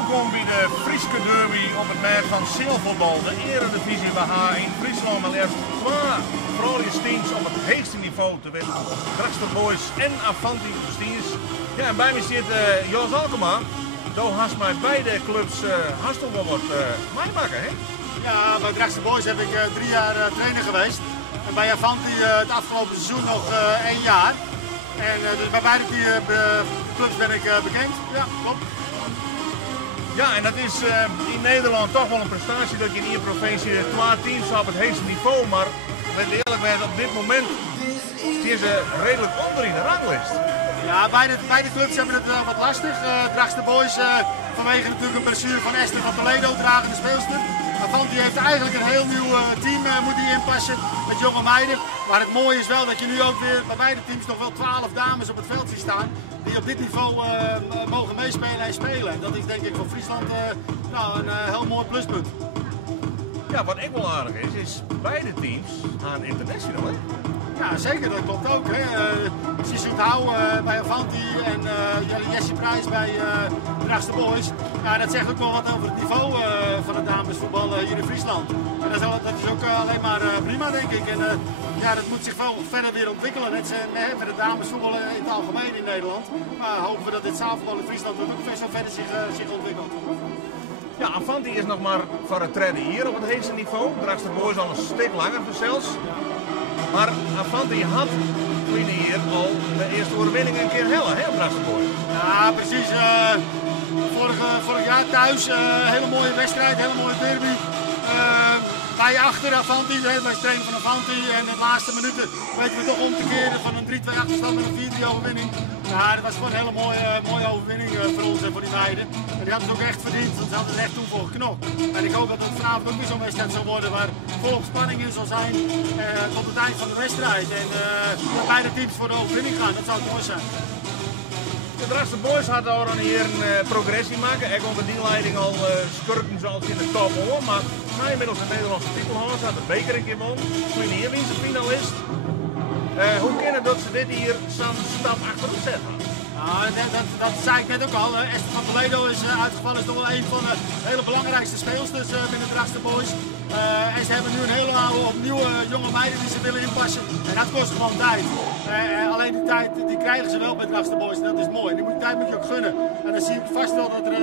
Welkom bij de Frieske Derby op het merk van zeilvoetbal. De Eredivisie WH in Friesland met eerst twee vrolijke teams op het hoogste niveau te winnen. Drachtster Boys en Avanti Stiers. Ja, en bij me zit Jos Alkema. Daar hast mij beide clubs hastel wel wat meemaken, hè? Ja, bij Drachtster Boys heb ik 3 jaar trainer geweest. En bij Avanti het afgelopen seizoen nog 1 jaar. En dus bij beide die clubs ben ik bekend. Ja, klopt. Ja, en dat is in Nederland toch wel een prestatie dat je in je provincie 2 teams op het hoogste niveau. Maar met eerlijk op dit moment is ze redelijk onder in de ranglijst. Ja, beide clubs hebben het wat lastig. Drachtster Boys vanwege natuurlijk een blessure van Esther van Toledo, dragende speelster. Avanti heeft eigenlijk een heel nieuw team moet die inpassen met jonge meiden. Maar het mooie is wel dat je nu ook weer bij beide teams nog wel 12 dames op het veld ziet staan. Die op dit niveau mogen meespelen en spelen. En dat is denk ik voor Friesland een heel mooi pluspunt. Ja, wat ik wel aardig is beide teams aan international, hè? Ja, zeker, dat klopt ook. Sissoet Hou bij Avanti en Jessie Prijs bij Drachtster Boys. Ja, dat zegt ook wel wat over het niveau van het damesvoetbal hier in Friesland. En dat is ook alleen maar prima, denk ik. En ja, dat moet zich wel verder weer ontwikkelen. Net voor het damesvoetbal in het algemeen in Nederland. Maar hopen we dat dit zaalvoetbal in Friesland ook zo verder zich ontwikkelt. Ja, Avanti is nog maar voor het treden hier op het hoogste niveau. Drachtster Boys al een stuk langer zelfs. Maar Avanti had hier al de eerste overwinning een keer hellen, hè, op Drachtster Boys. Ja, precies. Vorig jaar thuis, hele mooie wedstrijd, hele mooie derby. Bij achter Avanti, bij trainer van Avanti. En in de laatste minuten weten we toch om te keren van een 3-2 achterstand met een 4-3 overwinning. Ja, dat was gewoon een hele mooie overwinning voor ons en voor die meiden. En die hadden ze ook echt verdiend, want ze hadden er echt toe voor geknokt. En ik hoop dat het vanavond ook weer zo'n wedstrijd zal worden waar volop spanning in zal zijn tot het eind van de wedstrijd. En dat beide teams voor de overwinning gaan, dat zou het mooi zijn. De Drachtster Boys had al hier een progressie maken. Ik onder die leiding al skurken zoals in de top hoor. Maar hij inmiddels de Nederlandse titel had, had de beker een keer won. Toen hier wie is finalist. Hoe kunnen dat ze dit hier zo'n stap achteruit zetten? Nou, dat zei ik net ook al. Esther van Toledo is uitgevallen, is nog wel een van de hele belangrijkste speelsters binnen de Drachtster Boys. En ze hebben nu een hele hoop nieuwe jonge meiden die ze willen inpassen. En dat kost gewoon tijd. Alleen die tijd die krijgen ze wel bij de Drachtster Boys en dat is mooi. En die tijd moet je ook gunnen. En dan zie ik vast wel dat er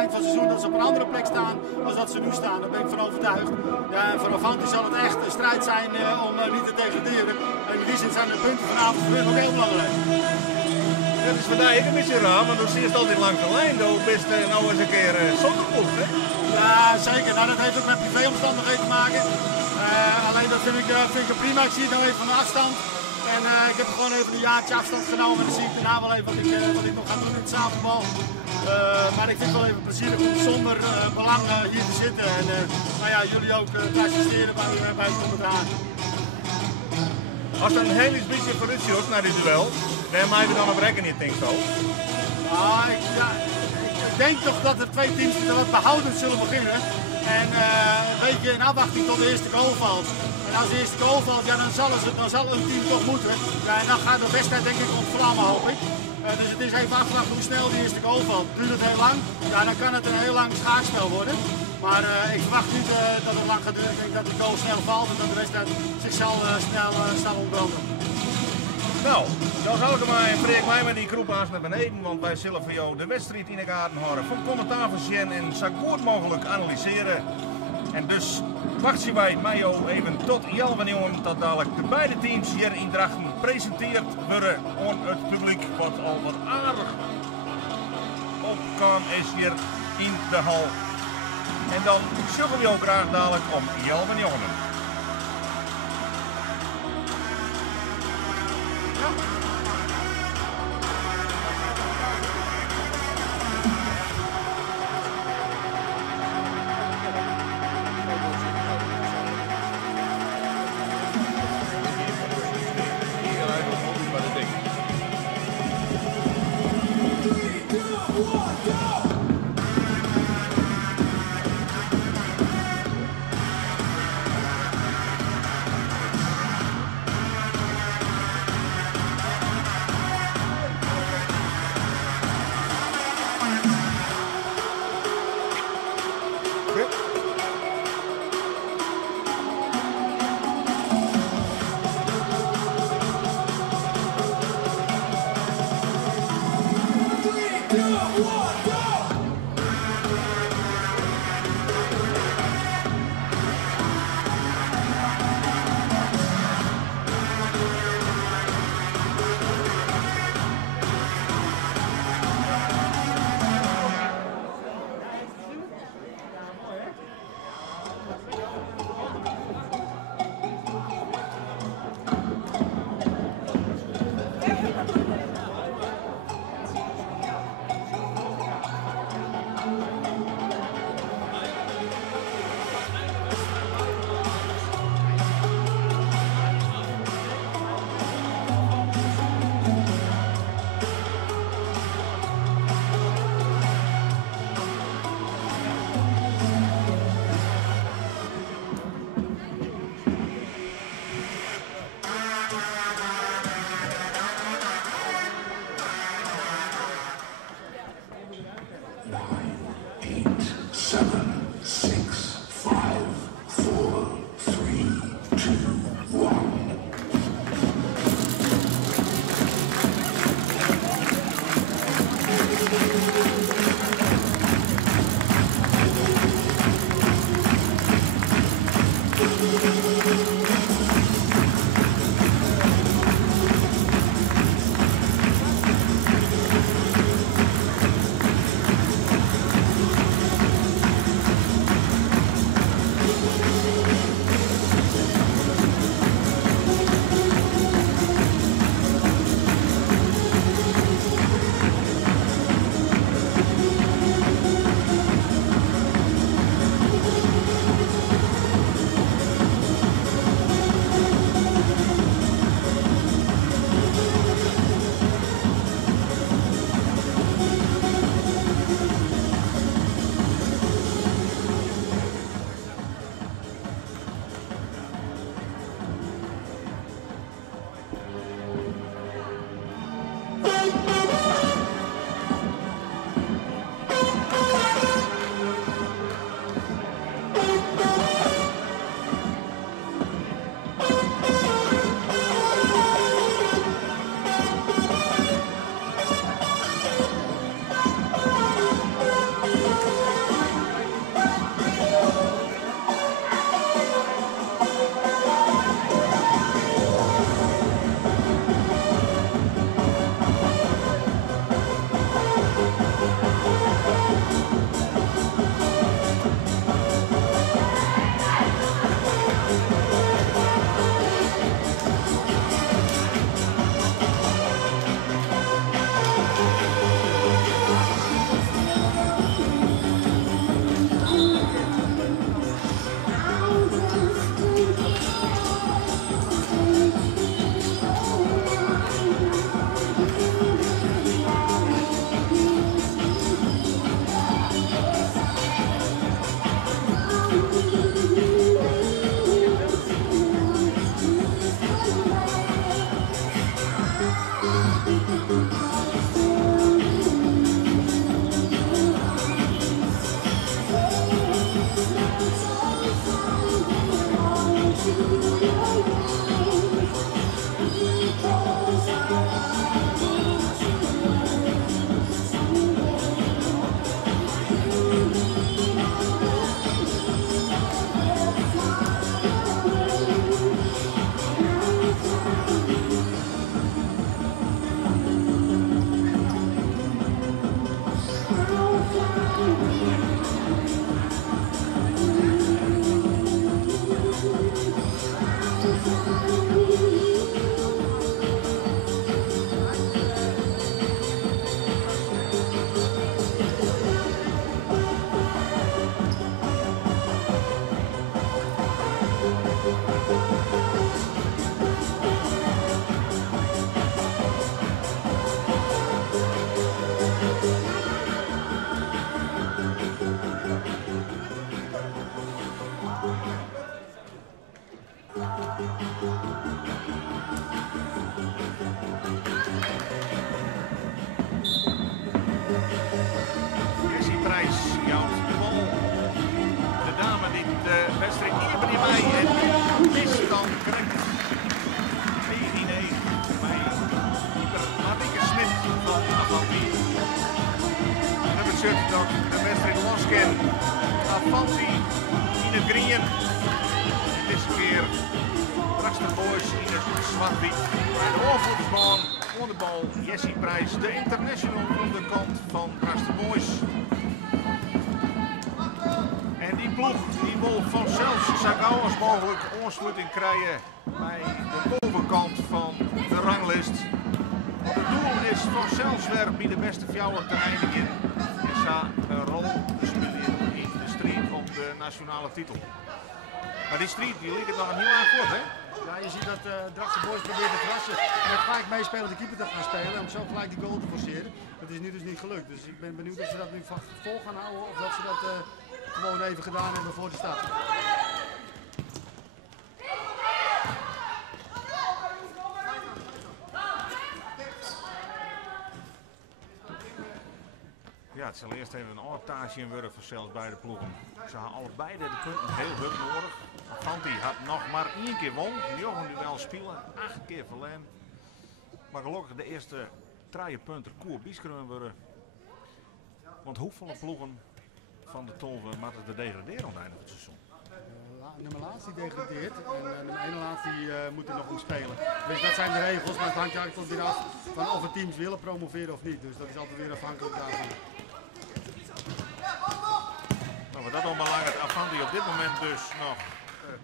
eind van het seizoen dat ze op een andere plek staan als dat ze nu staan. Daar ben ik van overtuigd. Ja, en voor Avanti zal het echt een strijd zijn om niet te degraderen. En in die zin zijn de punten vanavond voor hun ook heel belangrijk. Dat is vandaag een beetje raar, want dan zie je het altijd langs de lijn. Dan best nou eens een keer zonder post, hè? Ja, zeker. Nou, dat heeft ook met privéomstandigheden te maken. Alleen dat vind ik prima. Ik zie het nou even van de afstand. En ik heb gewoon even een jaartje afstand genomen. En dan zie ik daarna wel even wat ik nog ga doen in het zaalvoetbal. Maar ik vind het wel even plezierig om zonder belang hier te zitten. En nou ja, jullie ook te assisteren bij het commentaar. Als een heel iets beetje voor is naar dit duel, dan maken we dan op rekening, denk ik zo. Ik denk toch dat er 2 teams die wat behoudend zullen beginnen. En een beetje in afwachting tot de eerste goal valt. En als de eerste goal valt, ja, dan zal een team toch moeten. Ja, en dan gaat de wedstrijd denk ik ontvlammen, hoop ik. Dus het is even afwachten hoe snel die eerste goal valt. Duurt het heel lang, ja, dan kan het een heel lang schaakspel worden. Maar ik verwacht niet dat het lang gaat duren. Ik denk dat de goal snel valt en dat de wedstrijd zich snel ontbranden. Nou, dan zal ik maar en Freek mij met die groep aan naar beneden, want wij zullen voor jou de wedstrijd in de gaten houden. Van commentaar van Jen en zo goed mogelijk analyseren. En dus wachten wij mij even tot 11 uur dat dadelijk de beide teams hier in Drachten gepresenteerd worden aan het publiek, wat al wat aardig op kan is hier in de hal. En dan zullen we ook graag dadelijk om 11 uur. t-shirt dat de wedstrijd losken. Avanti in het green. Deze keer Drachtster Boys in het zwart-wit. Bij de oorvoetersbaan aan de bal Jesse Prijs, de international aan de kant van Drachtster Boys. En die ploeg die wil vanzelf zo gauw als mogelijk aansluiting krijgen bij de bovenkant van de ranglijst. Want het doel is vanzelfs weer bij de beste vrouwen te eindigen. En zo een rol te spelen in de strijd om de nationale titel. Maar die strijd die ligt nog een heel aan kort, hè? Ja, je ziet dat Drachtster Boys probeert te verrassen met gelijk meespelen de keeper te gaan spelen om zo gelijk die goal te forceren. Dat is nu dus niet gelukt. Dus ik ben benieuwd of ze dat nu vol gaan houden of dat ze dat gewoon even gedaan hebben voor de start. Ja, het zal eerst even een adaptatie in worden voor zelfs beide ploegen. Ze hadden allebei de punten heel hard nodig. Avanti had nog maar 1 keer won. Jochen nu wel spelen, 8 keer verleden. Maar gelukkig de eerste 3 punten koer bieskeren worden. Want hoeveel ploegen van de 12 moeten er degraderen aan het einde van het seizoen? Nummer laatst die degradeert en nummer 1 laatst die moet er nog om spelen. Dus dat zijn de regels, maar het hangt eigenlijk weer af van of de teams willen promoveren of niet. Dus dat is altijd weer afhankelijk daarvan. Nou, wat dat allemaal belangrijk, Avanti op dit moment dus nog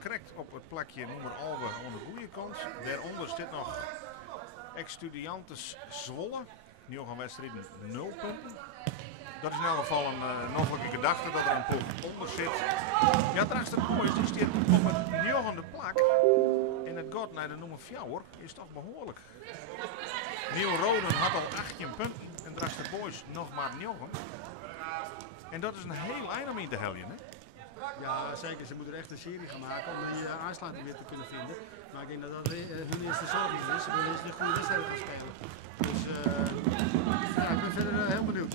correct op het plakje nummer 11 aan de goede kant. Daaronder zit nog Ex-Studiantes Zwolle. Nu gaan wedstrijden 0 punten. Dat is in elk geval een noggelijke gedachte dat er een ploeg onder zit. Ja, Drachtster Boys die staat op het 9e plak. En het gaat naar de nummer 4 is toch behoorlijk. Nieuw Roden had al 18 punten en Drachtster Boys nog maar 9. En dat is een heel eind om in te helden, hè? Ja, zeker. Ze moeten echt een serie gaan maken om die aansluiting weer te kunnen vinden. Maar ik denk dat dat hun eerste zorg is. Ze willen eerst een goede wedstrijd gaan spelen. Dus ja, ik ben verder heel benieuwd.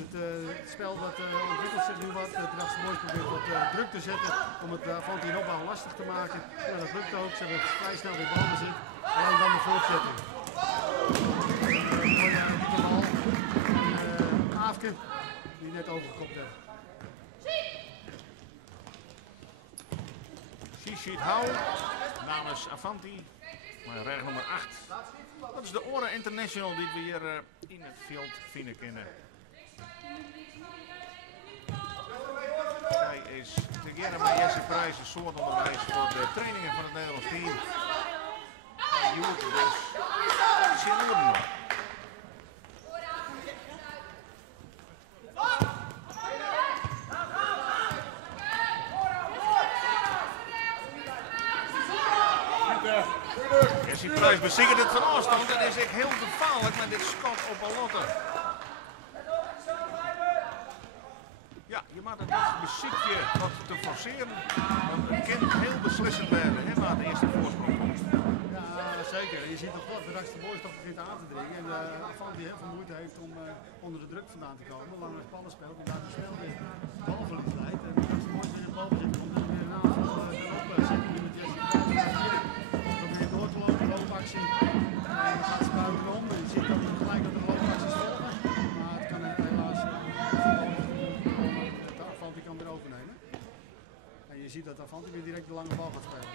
Het spel dat ontwikkelt zich nu wat. De Drachtster Boys probeert wat druk te zetten om het Avanti in opbouw lastig te maken. Ja, dat lukt ook. Ze hebben vrij snel weer balbezit. Alleen dan de voortzetting. Diepe bal. Aafke die net overgekopt heeft. Shishit Hou namens Avanti, maar reg nummer 8. Dat is de Ore International die we hier in het veld vinden kennen. Hij is together met Jesse Prijs een soort onderwijs voor de trainingen van het Nederlands team. Hij joert dus zijn oren nog. Jesse Prijs bezingert het van afstand en is echt heel gevaarlijk met dit schot op Alotte. Ja, je maakt het wat muziekje wat te forceren. Want het kan heel beslissend werden, hè, waar de eerste voorsprong komt. Ja, zeker. Je ziet toch dat de Drachtster Boys toch begint aan te dringen. En Avanti heel veel moeite heeft om onder de druk vandaan te komen. Langer spannen speelt en daar snel weer balverlies leidt. En de Drachtster Boys weer in balbezit komt en weer een aanval erop zetten. Nu met Jesse Prijs. Probeert door te lopen, loopactie. En dan gaat ze buitenom. En je ziet dat er gelijk dat de loopacties volgen. Maar het kan helaas de Avanti kan weer overnemen. En je ziet dat Avanti weer direct de lange bal gaat spelen.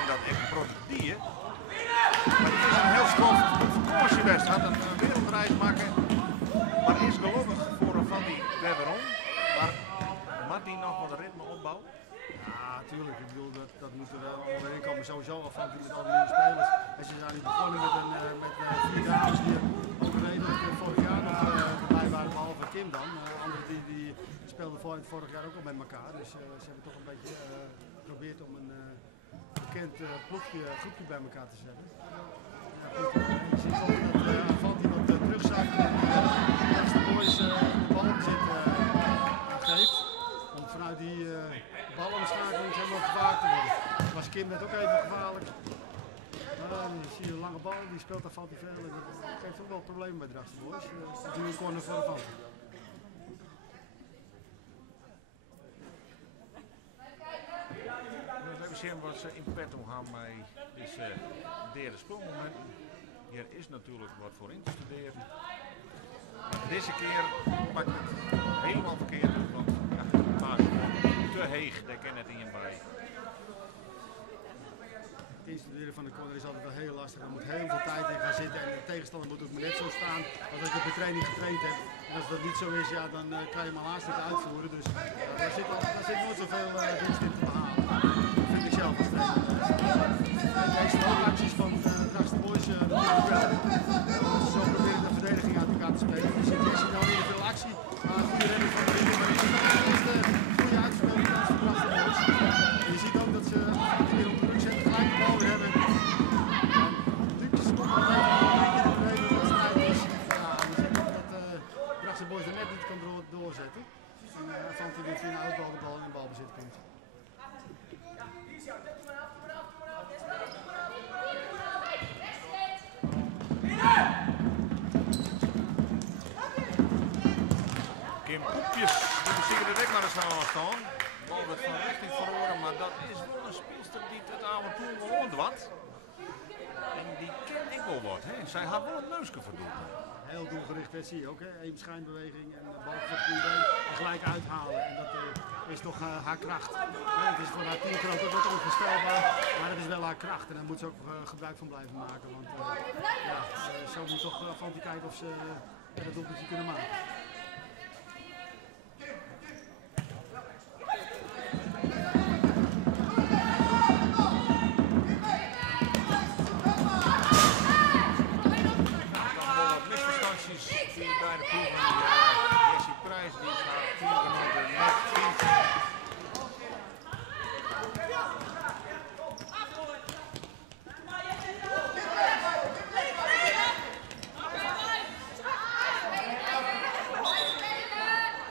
En dat echt protectieën. Maar het is een heel straf vakantie best. Had een wereldreis maken. Maar is gelukkig voor Avanti wederom. Maar mag die nog wat ritme opbouwen? Ja, tuurlijk. Ik bedoel, dat moet er wel in komen. Sowieso Avanti met al die nieuwe spelers. En ze zijn nu begonnen met 4 dames die ook redelijk vorig jaar nog erbij waren, behalve Kim dan. Anderen die speelden vorig jaar ook al met elkaar. Dus ze hebben toch een beetje geprobeerd om een bekend groepje bij elkaar te zetten. Je ziet ook dat Avanti wat terugzakt en de Boys de balbezit geeft. Om vanuit die balomschakeling helemaal gevaarlijk te worden. Was Kim net ook even gevaarlijk. Dan zie je een lange bal, die speelt daar valt hij veel. En dat geeft ook wel problemen bij Drachten Boys. Dat is nu een corner voor de van. We zien wat ze in petto gaan met deze derde speelmoment. Hier is natuurlijk wat voor in te studeren. Deze keer pakt het helemaal verkeerd, want de paas is te heeg, daar kan het in bij. Het instuderen van de corner is altijd wel heel lastig. Er moet heel veel tijd in gaan zitten en de tegenstander moet ook maar net zo staan als ik op de training getraind heb. En als dat niet zo is, ja, dan kan je hem al haast niet uitvoeren. Dus daar zit nooit zoveel winst in te behalen. Dat vind ik zelf als trainer. Deze loopacties van Drachten Boys natuurlijk wel. Als ze zo proberen de verdediging uit elkaar te spelen. Dus je ziet nou niet veel actie, maar een goede redding van de Rinder. Maar het is de goede uitspeling van Drachten Boys. En je ziet ook dat ze weer onder druk zetten, gelijk de bal weer hebben. Duukjes komt nog even de wedstrijd is. Ja, je ziet ook dat Drachten Boys er net niet kan doorzetten. En Avante weer via een uitbal de bal in balbezit komt. Kim Poepjes, die zie je er direct maar eens aan staan. De bal wordt van richting verloren, maar dat is wel een speelster die het avontuur gewoond wat. En die ken ik wel wat. Hè. Zij had wel een neusje verdoeld. Heel doelgericht, dat zie je ook. Eén schijnbeweging en de bal voor het idee en gelijk uithalen. En dat is toch haar kracht. Het is voor haar teamgroot ook wat onvoorstelbaar, maar het is wel haar kracht. En daar moet ze ook gebruik van blijven maken. Want zo moet toch van die kijken of ze het doelpuntje kunnen maken. Bij de ploeg van Jessie Prijs, die gaat teamgenoten net vindt.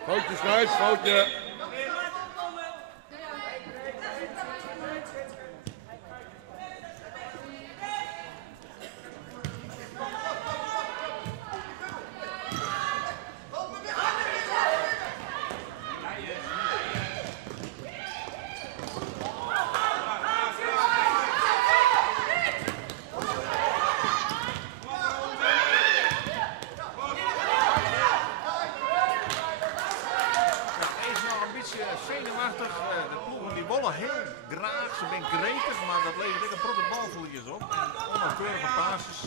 Foutje, Snuits, foutje. Zenuwachtig, de ploegen die wollen heel graag, ze zijn gretig, maar dat levert ook een protte balverlies op. En onnauwkeurige passes.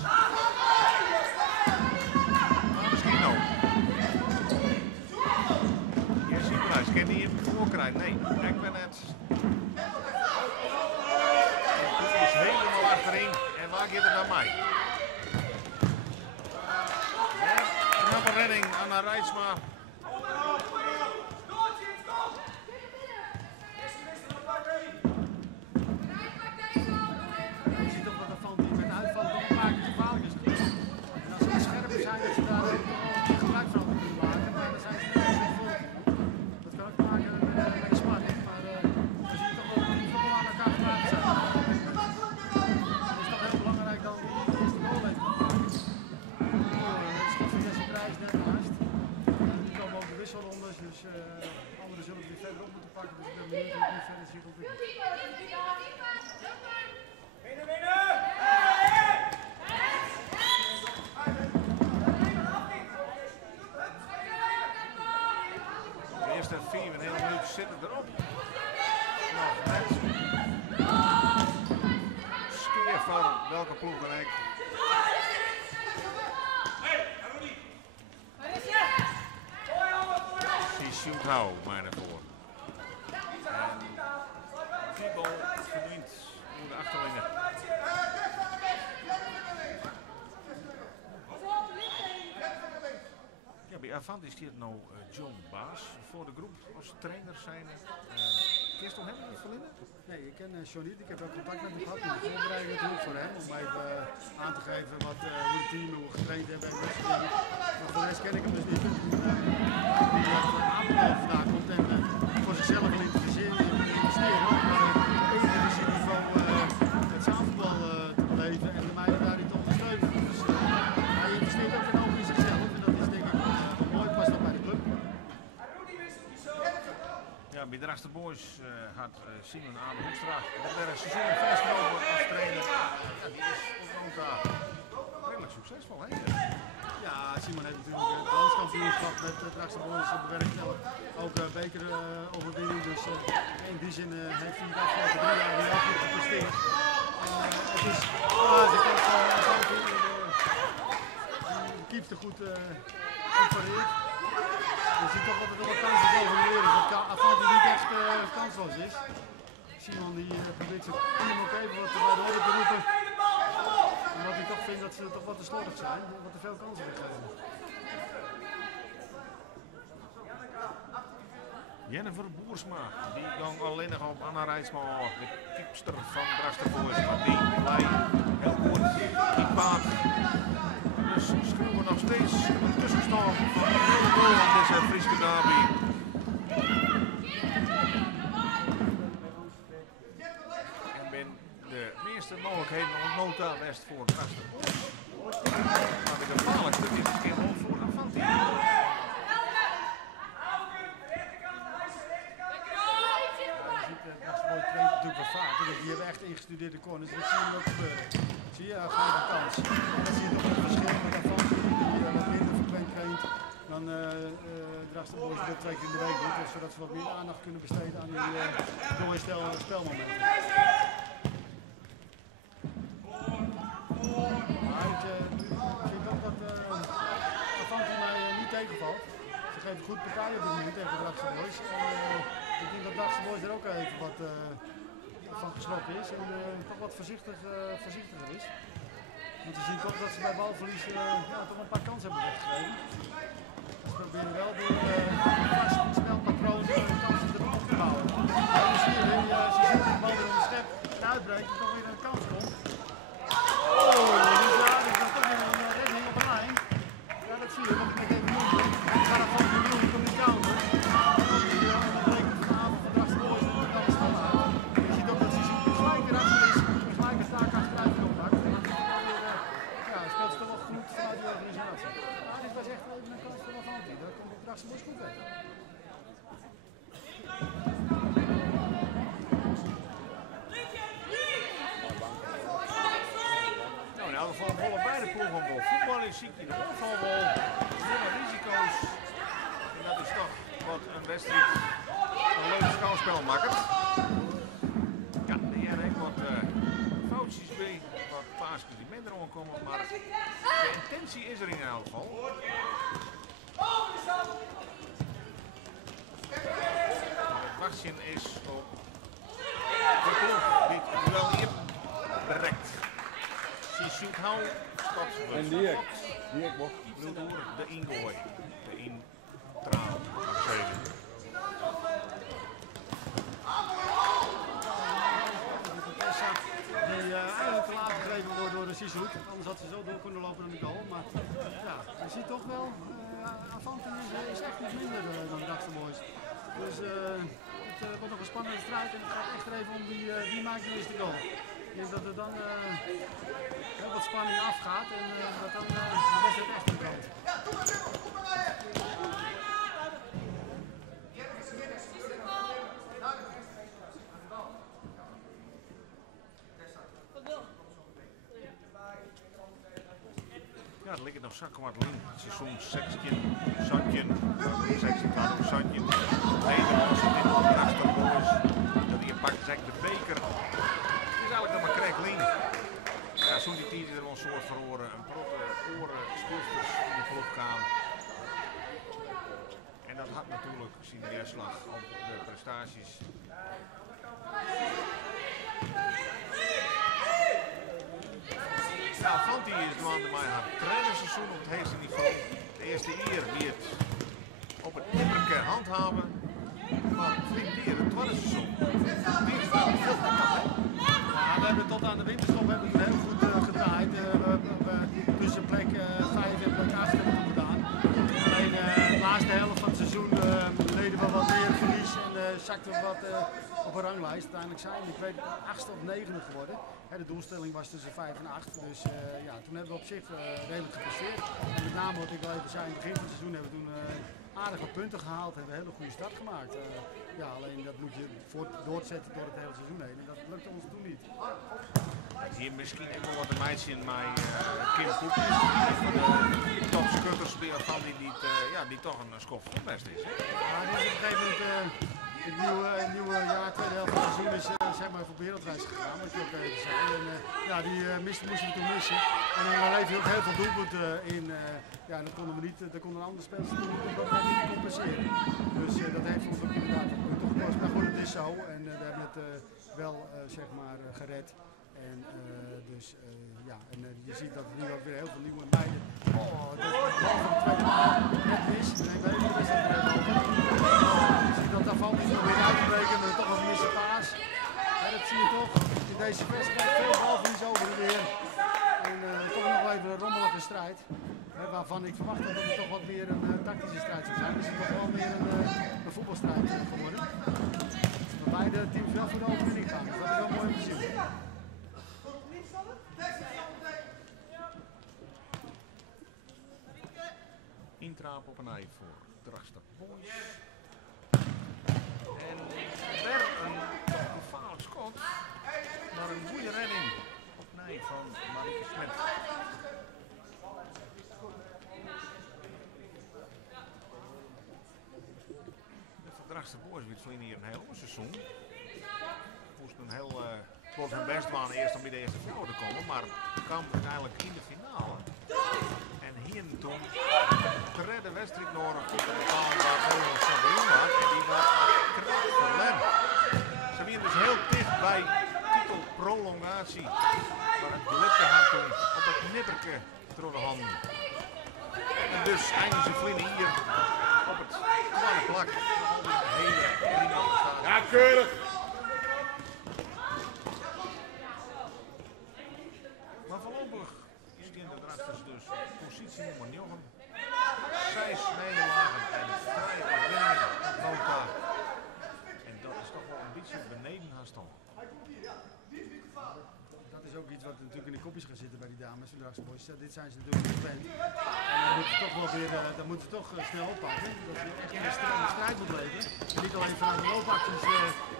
Maar misschien ook. Jessie Prijs, kan die hem voorkrijgen? Nee, ik ben net. Het is helemaal achterin en waar gaat het naar mij? Ja, knappe redding, Anna Rijtsma. Dus anderen zullen die verder op moeten pakken. Dus ik ben benieuwd hoe het nu verder zich ontwikkelt. De eerste 4 minuten zitten erop. Nog net. Skeer van welke ploeg dan ook. Shoot hou maar naar voren. Die bal verdwijnt door de achterlingen. Ja, bij Avante is hier nou John Baas voor de groep als trainer zijn. Kist nog hem niet verliezen? Nee, ik ken John niet. Ik heb ook contact met hem gehad in de voorbereiding natuurlijk voor hem. Om even aan te geven hoe het team, hoe we getraind hebben. En dat soort dingen. Maar voor de rest ken ik hem dus niet. Die vandaan komt en voor zichzelf wil investeren op het Eredivisieniveau het zaalvoetbal te beleven en de Drachter Boys had Simon aan de Hoekstra. Dat werd een seizoen vastgelopen als trainer. Ja, die is op nota redelijk succesvol, hè? Ja, Simon heeft natuurlijk het landskampioenschap met Drachter Boys bewerkt. Ook bekeroverwinning. Dus in die zin heeft hij de afgelopen 3 jaar heel goed gepresteerd. Het is die keeper goed gepareerd. Je ziet toch dat het wel kansen overleren is. Dat Avanti niet echt kansloos is. Simon die probeert zijn team ook even wat bij de orde te roepen. Omdat hij toch vindt dat ze toch wat te slordig zijn. Wat te veel kansen weggeven. Jennifer Boersma, die ging alleen nog op Anna Rijsma, de kiepster van Drachter Boys, maar die bij heel goed die paard. Dus schreeuwen we nog steeds een tussenstand van een hele goal van deze Friese derby. En ben de meeste mogelijkheden om nota best voor Drachter Boys. Maar de gevaarlijkste is het keer wel voor Avanti. Natuurlijk wel vaak. Die hebben echt ingestudeerde corners. Dat zie je ook gebeuren. Zie je, gewoon een kans. Dat zie je toch het verschil met Avanti die wat minder frequent traint dan Drachter Boys dat 2 keer in de week doet. Zodat ze wat meer aandacht kunnen besteden aan die mooie spelmomenten. Maar ik vind ook dat Avanti mij niet tegenvalt. Ze geven goed partijen op dit moment tegen Drachter Boys. Ik denk dat Drachter Boys er ook even wat van geschrokken is en toch wat voorzichtiger is. Want je ziet toch dat ze bij balverlies toch een paar kansen hebben weggegeven. Ze proberen wel door vast spelpatroon kansen erop te bouwen. Maar je ziet de bal weer in de schep en uitbreekt en toch weer een kans komt. Oh, dus ja, dit is toch weer een redding op een lijn. Ja, dat zie je, wat ik net even noemde. Ik ga er van de nieuwe van die counter. Drachter Boys goed weg. Nou, in elk geval rollen beide ploegen wel. Voetbal is ziek in de onval wel. Veel risico's. En dat is toch wat een wedstrijd een leuk schouwspel maakt. Ja, de JR heeft wat foutjes bij, wat paasjes die minder omkomen, maar de intentie is er in elk geval. Het wachtje is op de ploeg die het wel hier bereikt. Ze zoekt hou, stapt En die ik mocht. de ingooi, de intraal. Die eigenlijk te laat gegeven wordt door de Sisoet. Anders had ze zo door kunnen lopen naar de goal. Maar ja, je ziet toch wel, Avanti is echt iets minder dan Drachter Boys. Dus het wordt nog een spannende strijd en het gaat echt er even om wie maakt de eerste goal. Ik denk dat er dan wat spanning afgaat en dat dan de wedstrijd echt in komt. Ja, er liggen nog zakken wat link. Seizoen 16, Santje, 16 kan ook Santje. Nederlandse in de Drachter Boys. Dat die pakt is eigenlijk de beker. Het is eigenlijk nog maar Craig Lien. Ja, zo'n die titel er wel een soort verhoren. Een protte oren speelsters in de ploegkamer. En dat had natuurlijk zijn neerslag op de prestaties. Ja, Avanti is de man die haar trainerseizoen op het hoogste niveau. De eerste eer die het op het timmerke handhaven. Maar vriend hier het tweede seizoen. Die is wel ja, we hebben tot aan de winterstop hebben we het heel goed gedraaid. Tussen plek 5 en plek 8 hebben we het gedaan. Alleen de laatste helft van het seizoen leden we wat meer verlies en zakten we wat op een ranglijst. Uiteindelijk zijn we, ik weet, 8e of 9e geworden. De doelstelling was tussen 5 en 8. Dus ja, toen hebben we op zich redelijk gepresteerd. En met name wat ik wel even zei, in het begin van het seizoen hebben we toen aardig wat punten gehaald, hebben een hele goede start gemaakt. Ja, alleen dat moet je doorzetten door het hele seizoen heen en dat lukte ons toen niet. Hier misschien ook wel wat een meisje in mijn Kim Koekjes. De topscutterspeler van die toch een schof best is. Ja, die is op een gegeven moment het nieuwe jaar, tweede helft van het seizoen is zeg maar voor wereldreis gegaan, wat je ook even zei. En, ja, die moesten we toen missen. En dan heeft hij ook heel veel doelpunten in. Ja, en dat konden we niet, dat konden andere spelers niet compenseren. Dus dat heeft ons ook inderdaad punten gekost. Maar goed, het is zo en we hebben het wel zeg maar gered. En dus ja, en je ziet dat er nu ook weer heel veel nieuwe meiden. Oh, dat is de tweede net mis. Nee, weet je, is dat er even over. Je ziet dat daarvan niet nog weer uitbreken, maar toch een eerste paas. Ja, dat zie je toch in deze wedstrijd. Veel balverlies over en weer. En toch nog even een rommelige strijd. Waarvan ik verwacht dat het toch wat meer een tactische strijd zou zijn. Dus het is toch wel meer een voetbalstrijd geworden. Maar beide teams wel voor de overwinning gaan. Dus dat is wel mooi om te zien. Intraap op een ei voor Drachtster Boys. En weer een gevaarlijk schot, maar een goede redding op nij van Marieke Smet. De Drachtster Boys wint hier een heel seizoen. Moest een heel volgens hun best waren eerst om bij de eerste vrouw te komen, maar kwam uiteindelijk in de finale. En hier toen de redde wedstrijd nodig voor de taal waar Nederland Sabrina was. En die was krap verlend. Ze waren dus heel dicht bij titelprolongatie. Maar het lukte haar toen op het nipperke door de handen. En dus eindigen ze Vlinnen hier op het tweede plak. Hele prima staan. Ja, keurig! Maar voorlopig is het in de Drachters dus positie nummer 9. 6 nederlagen en 3 overwinningen nota. En dat is toch wel een beetje beneden haar stand. Dat is ook iets wat natuurlijk in de kopjes gaat zitten bij die dames van Drachtster Boys. Dit zijn ze natuurlijk niet gewend. En dan moeten ze toch wel weer, dan moeten ze toch snel oppakken. Dat je echt in de strijd moet leven. En niet alleen vanuit de loopacties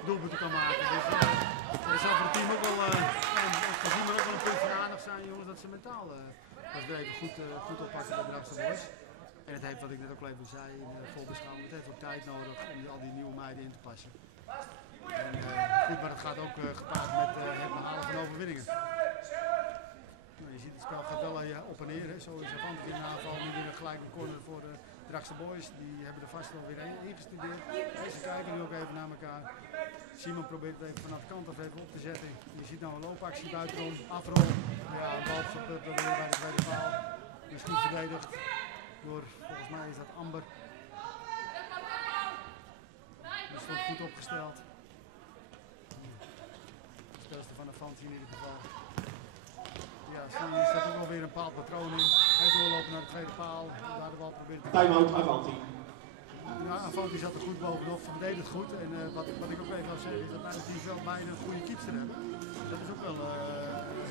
doelpunten kan maken. Dus dat zal voor het team ook wel, gezien we ook wel een punt van aandacht zijn, jongens, dat ze mentaal dat we even goed oppakken bij Drachtster Boys. En het heeft, wat ik net ook even zei in de voorbeschouwing, het heeft ook tijd nodig om al die nieuwe meiden in te passen. En, goed, maar dat gaat ook gepaard met het behalen van overwinningen. Nou, je ziet het spel gaat wel op en neer. Hè. Zo is Avante in de aanval, nu weer gelijk een corner voor de Drachtster Boys. Die hebben er vast wel weer ingestudeerd. Ze kijken nu ook even naar elkaar. Simon probeert het even vanaf de kant af even op te zetten. Je ziet nou een loopactie buitenom, afrol. Ja, een bal proberen bij de tweede paal. Dus goed verdedigd door, volgens mij is dat Amber. Die stond goed opgesteld. Speelster van Avante in ieder geval. Ja, er staat ook wel weer een bepaald patroon in. Hij doorlopen naar de tweede paal. Daar de bal proberen te Time-out Avanti. Ja, Avanti zat er goed bovenop, verdedigt goed. En wat ik ook even wil zeggen is dat wij natuurlijk wel bijna een goede keepster hebben. Dat is ook wel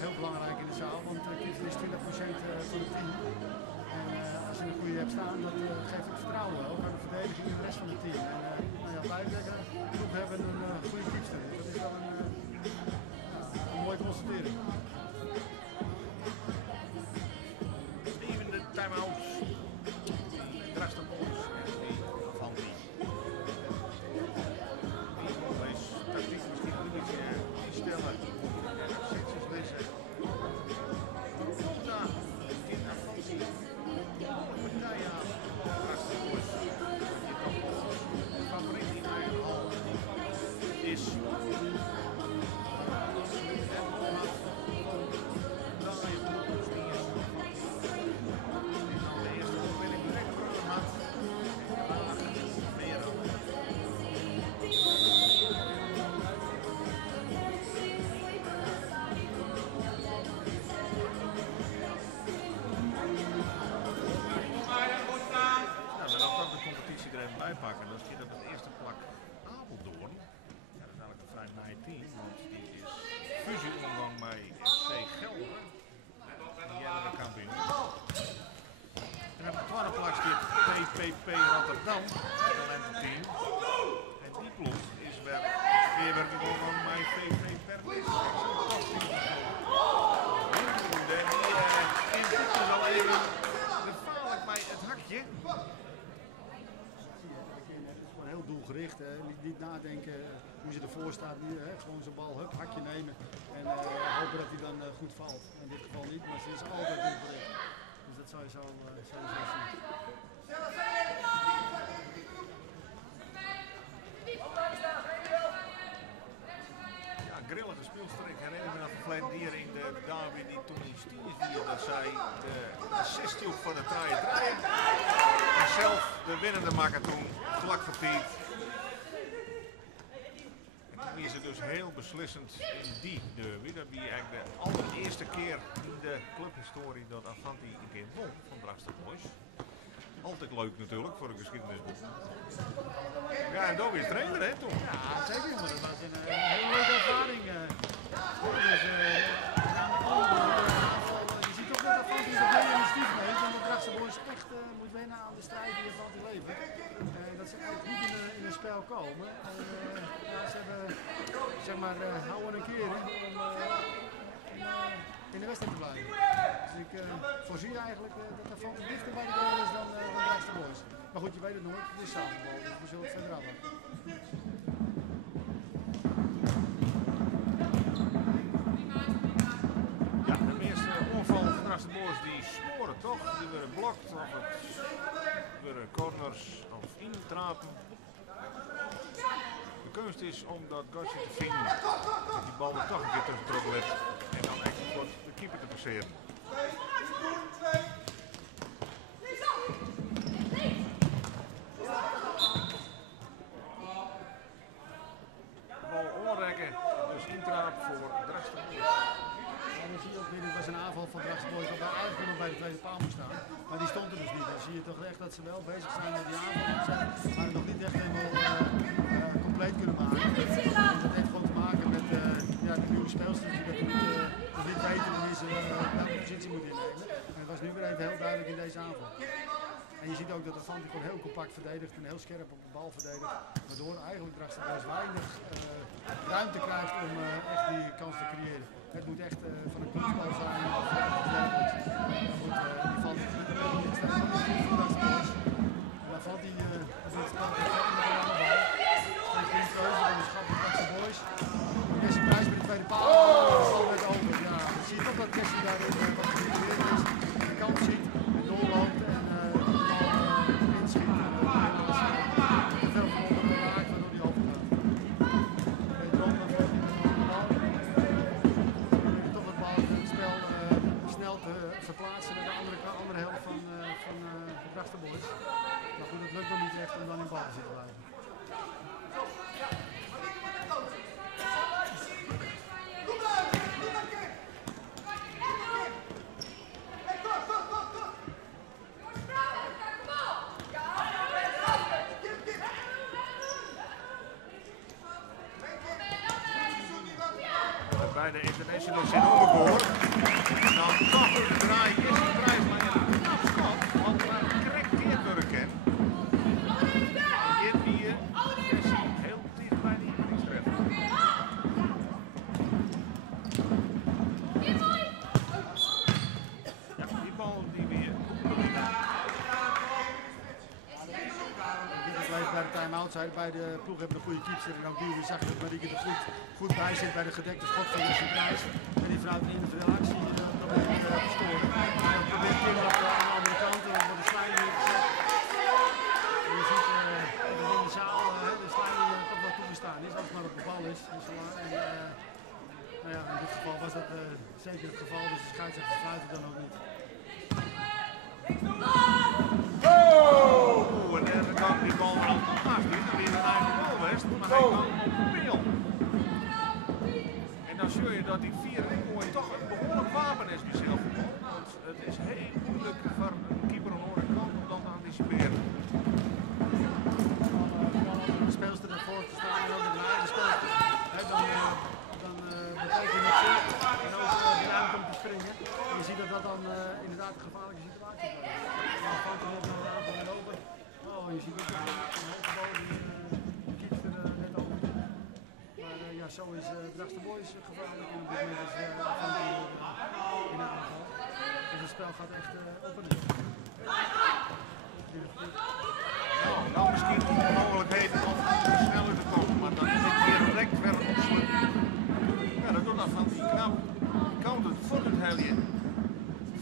heel belangrijk in de zaal, want keepster is 20% van het team. En als je een goede hebt staan, dat geeft ook vertrouwen ook aan de verdediging en de rest van het team. En nou ja, wij hebben een goede keepster. Dat is wel een mooie constatering. Even de time-out. Drachtster Boys en Avanti. Die always tactiek misschien een beetje instellen. Secties missen. Nota in Avanti. Partij aan Drachtster Boys. Die toch favoriet in eigen hal is. VVP Rotterdam, het talententeam. En die ploeg is weer van mijn VV Perlis. En dit is al even gevaarlijk bij het hakje. Heel doelgericht, hè. Niet nadenken hoe ze ervoor staat nu, hè. Gewoon zijn bal, hup, hakje nemen en hopen dat hij dan goed valt. In dit geval niet, maar ze is altijd doelgericht. Dus dat zou je zo zien. Ja, grillige speelster. Ik herinner me nog verleden hier in de derby die toen in Stiers die dat zij de assist hield van de draaien. En zelf de winnende maken toen, vlak voor tijd. En is het dus heel beslissend in die derby. Dat is eigenlijk de allereerste keer in de clubhistorie dat Avanti een keer won van Drachtster Boys. Altijd leuk natuurlijk voor een geschiedenisboek. Ja, en Dobby is trainer, hè, Tom? Ja, zeker, maar dat was een hele leuke ervaring. Dus, je ziet toch dat Avanti zo'n heel initiatief heeft en dat Drachtster Boys echt moet wennen aan de strijd die Avanti levert. Dat ze eigenlijk niet in een spel komen. Ja, ze hebben, zeg maar, houden een keer om in de wedstrijd te blijven. Dus ik voorzie eigenlijk dat Avanti dichter bij de goal is dan Drachtster Boys. Maar goed, je weet het nooit, het is samenbal, dus we zullen het verder afwachten. Ja, de meeste onvallen van Drachtster Boys die scoren toch, die worden blokt of het worden corners of intrapen. De kunst is om dat gotje te vinden, dat die bal er toch een keer tussen getrokken werd en dan echt voor de keeper te passeren. Bal onrekken, dus intrap voor Drachtster Boys. En dan zie je ook weer, dit was een aanval van Drachtster Boys, dat eigenlijk nog bij de tweede paal moest staan. Maar die stond er dus niet. Dan zie je toch echt dat ze wel bezig zijn met die aanval, maar het nog niet echt helemaal compleet kunnen maken. Dat heeft gewoon te maken met de nieuwe speelster die dat niet weten wanneer ze welke positie moet innemen. En het was nu weer even heel duidelijk in deze aanval. En je ziet ook dat Avanti gewoon heel compact verdedigt en heel scherp op de bal verdedigt. Waardoor eigenlijk Drachtster Boys weinig ruimte krijgt om echt die kans te creëren. Het moet echt van een kunstbal zijn. Die valt niet in de extra van Drachtster Boys. En dan valt hij het spel perfect met de lange bal. Steekt in keuze van de schat van Drachtster Boys. Kessie Prijs bij de tweede paal. De bal werd open. Ja, dan zie je toch dat Kessie daarin wat geïnteresseerd is. De kans ziet en doorloopt. Verplaatsen naar de andere helft van Drachtster Boys. Maar goed, het lukt nog niet echt om dan in balbezit te blijven. Bij de internationals in Overgoor. Dan toch in de draai is de prijs, maar ja, knap schot, want daar correct neerkurken. En dit hier is heel dicht bij die inningstreffer. Ja, die bal die weer. Dit blijft bij de time-out zijn. Beide ploegen hebben een goede keeper en ook die zag dat Marieke er goed bij zit bij de gedekte schot van Jesse Prijs. En die vrouw in de actie probeert te scoren. En probeert Kim aan de andere kant voor de slijn neergezet. En je ziet in de zaal de slijn toch wel toegestaan is als het maar op de bal is. Dus, nou ja, in dit geval was dat zeker het geval, dus de scheidsrechter fluit het dan ook niet. En dan kan die bal wel naast niet, dan weer een eigen bal west, maar hij kan op de pil. En dan zul je dat die 4 mooi toch een behoorlijk wapen is bij zilvervoetbal. Want het is heel moeilijk voor een keeper aan de andere kant om dat te anticiperen. De speelster ervoor te staan en ook de eigen speelster. Dan betekent het zeer en ook de ruimte om te springen. En je ziet dat dat dan inderdaad een gevaarlijke situatie is. Dan valt er nog een aantal en open. wel. Je ziet het de kiepster net over. Maar ja, zo is Drachtster Boys gevaarlijk en op dit moment is Avanti in de aanval. Dus het spel gaat echt op en neer. Nou misschien de mogelijkheid om sneller te komen, maar dan is het weer direct weer opsluiten. Ja, dat doet Avanti knap. Die kan het voor het helje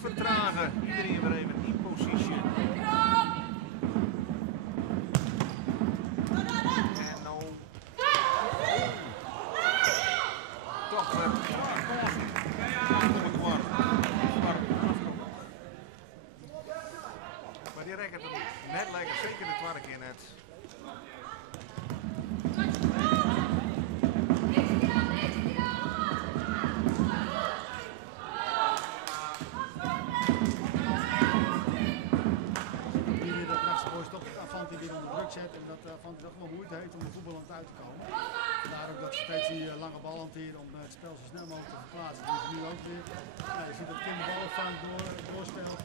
vertragen. Iedereen weer even in positie. En nou... Toch weer maar die rekken er net lekker, zeker de tweede keer net. Avanti weer onder druk zet en dat Avanti toch wel moeite heeft om de voetballand uit te komen. Vandaar ook dat ze steeds die lange bal hanteren om het spel zo snel mogelijk te verplaatsen. Dat is nu ook weer. Nou, je ziet dat Kim de bal vaak doorspeelt.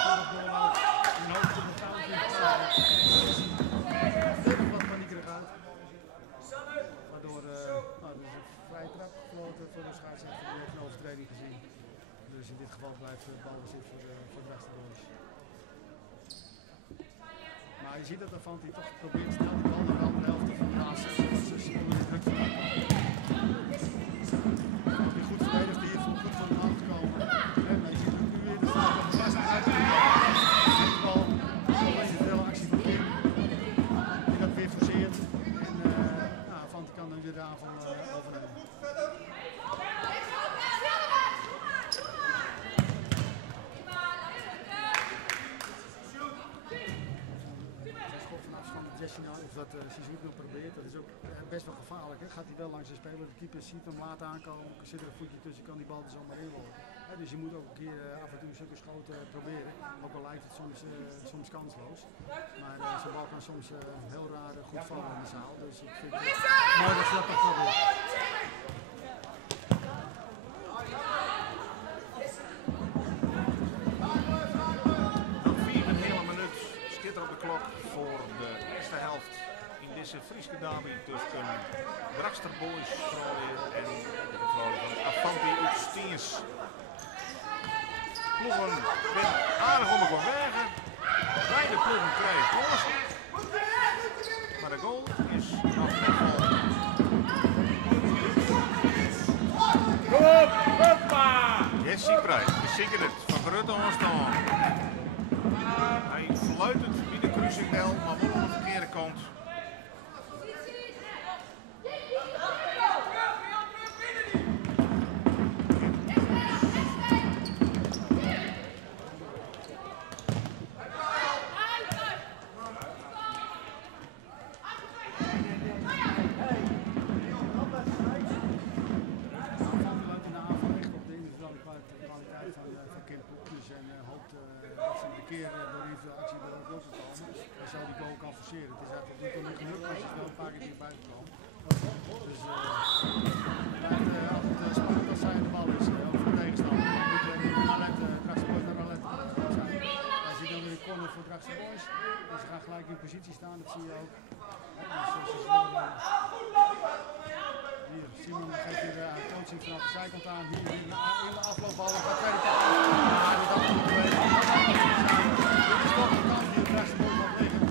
En dan hoopt hij de fout weer te staan. Het is wat paniekerig uit. Waardoor dus een vrije trap gefloten voor de scheidsrechter. Die heeft een overtreding gezien. Dus in dit geval blijft de bal zitten voor de Drachtster Boys. Maar je ziet dat Avanti toch probeert snel de bal naar de andere helft te verplaatsen, zodat ze onder de druk te maken. Avanti goed verdedigd hier, goed van de hand te komen. Maar je ziet ook nu weer de slag op de vast uit te komen. De bal, alleen de snelle actie van Kim, die dat weer forceert. En Avanti kan dan weer de aanval overnemen. Of dat Sizoet nog probeert, dat is ook best wel gevaarlijk. Hè? Gaat hij wel langs de speler, de keeper ziet hem laat aankomen, zit er een voetje tussen, kan die bal er zomaar in worden. Dus je moet ook een keer af en toe zulke schoten proberen, ook al lijkt het soms kansloos. Maar zo'n bal kan soms heel raar goed vallen in de zaal, dus ik vind het mooi dat ze dat toch proberen. Voor de eerste helft in deze Friese derby tussen Drachtster Boys en de vrouw van Avanti uit Stiens. Ploegen zijn aardig om elkaar wegen. Beide ploegen krijgen kansen. Maar de goal is nog net vol. Jesse Breij, zeker het van Grutte ontstaan. Hij fluit het in de cruciaal, maar wel aan de verkeerde kant. Het is eigenlijk niet gelukt, maar het is wel een paar keer hierbij gekomen. Dus als het spannend als zij de bal is over de tegenstander, dan moet Drachtster Boys naar Ralette zijn. Hij ziet dan weer de corner voor Drachtster Boys. En ze gaan gelijk in positie staan, dat zie je ook. Hier, Simon geeft hier de coaching vanaf de zijkant aan. Hier in de afloopbal gaat tweede paal. Ja, dit had moeten weten. Dit is toch de kans die Drachtster Boys mag liggen.